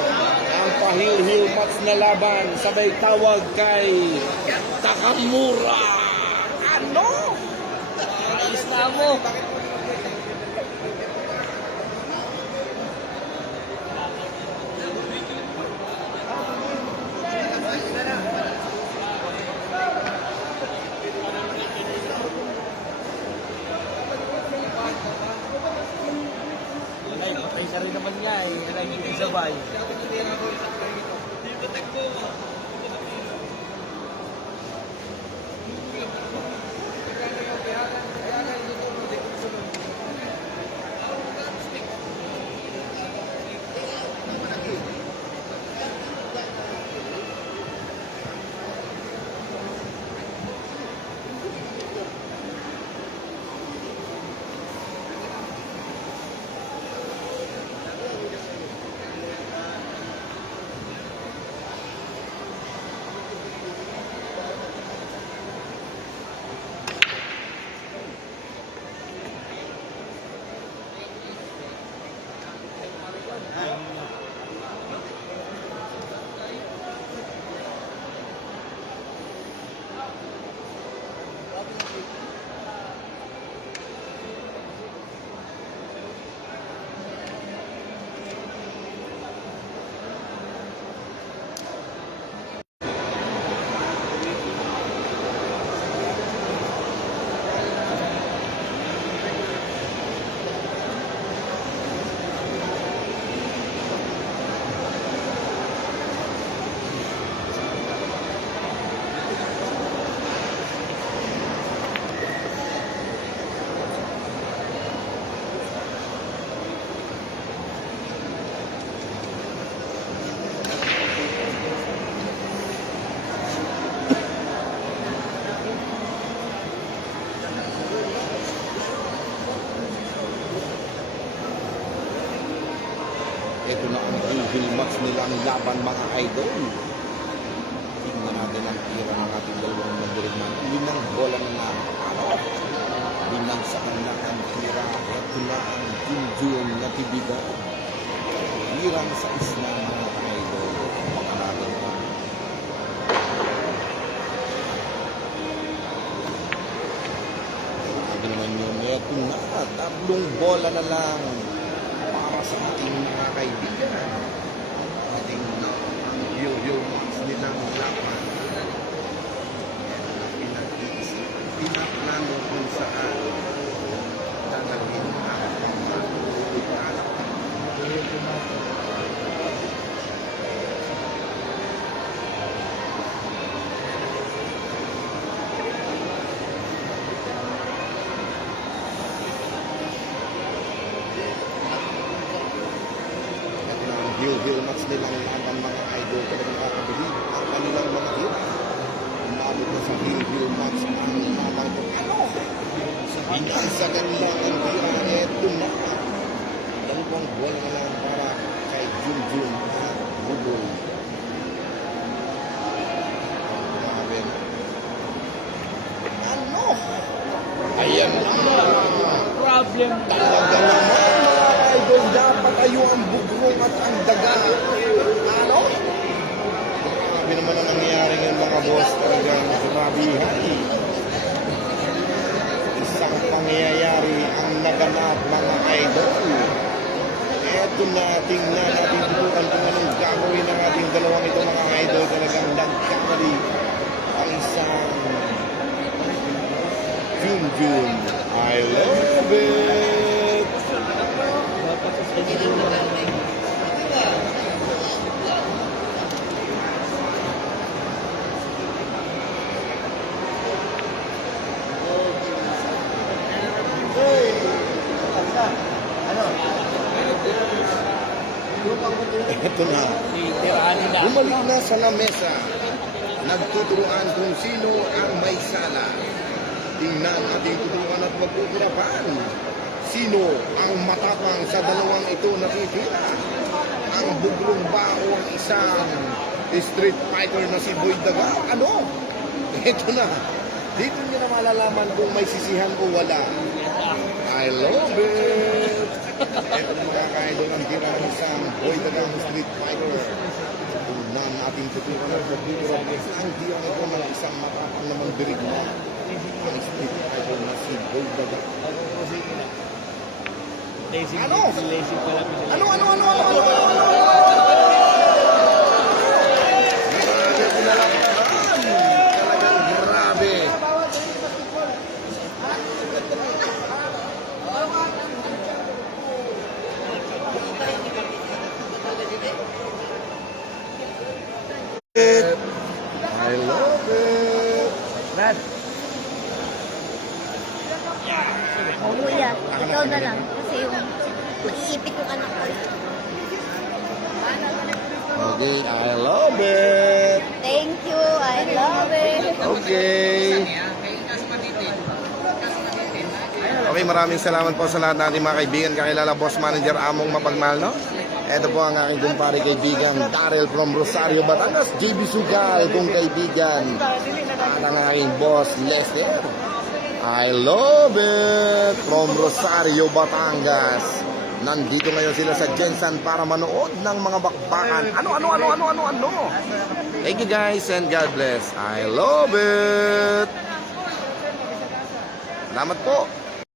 Ang pahil-hil match na laban. Sabay tawag kay Takamura. Ano? Ayos na mo! Alay, patay na rin naman nga eh. Alay, hindi sabay. Ito na ang reveal match nilang laban mga idol. Tingnan natin ang tira ng ating dalawang mandirigman. Linang bola na lang. Ano? Linang sa kanya ang tira. Ito na ang Junjun Natividad. Hirang sa isla mga idol. Eto na, tatlong bola na lang para sa ating mga kaibigan. Ating yo-yo match nilang laban. Pinaplano kung saan dadalhin ang pangmatutunan. Hill match nilang laban mga idol talaga nakakabilib ang kanilang mga hero. Umabot na sa Hill match ang lamang kung ano. Binansagan lang ang tira. Eto na. Dalawang bola na lang para kay Junjun at Bubol. Grabe na. Ano? Ayan na. Problem. Talaga naman mga idol, dapat tayo ang bugrong at ang daga. Ano? Grabe naman ang nangyayari ngayon mga boss. Talagang sumabihan. Isang pangyayari ang naganap mga idol. Eto na, tingnan natin tutukan kung anong gagawin ng ating dalawang ito mga idol. Talagang nagkamali ang isang Junjun. I love it! Dapat sa schedule na lang. Ito na. Titiranin na. Bumalik na sa lamesa. Nagtuturuan kung sino ang may sala. Tingnan ating tuturuan at magkukurapan. Sino ang matapang sa dalawang ito na titira? Ang buglong ba o ang isang street fighter na si Boy Daga? Ano? Ito na. Dito niyo na malalaman kung may sisihan o wala. I love it! Ito na mga ka-idol ang tira ng isang Boy Daga street fighter. Tingnan ating tuturuan at magkukurapan. Ang tira nito ng isang matapang na mandirig na ang street fighter na si Boy Daga. Lazy, Ano? lazy pala. Ano? Grabe ko na lang. Talagang grabe. I love it. Brad, Oh, kuya, ikaw na lang. Kasi yung maiipit yung anak ko. Okay, I love it. Thank you, I love it. Okay. Okay, maraming salamat po sa lahat ng ating mga kaibigan. Kakilala Boss Manager Among Mapagmahal, no? Ito po ang aking kumpare kaibigan, Daryl from Rosario, Batangas. JB Sugal, kong kaibigan. At ang aking boss, Lester. I love it! From Rosario, Batangas. Nandito ngayon sila sa Jensen para manood ng mga bakbakan. Ano? Thank you guys and God bless. I love it! Salamat po!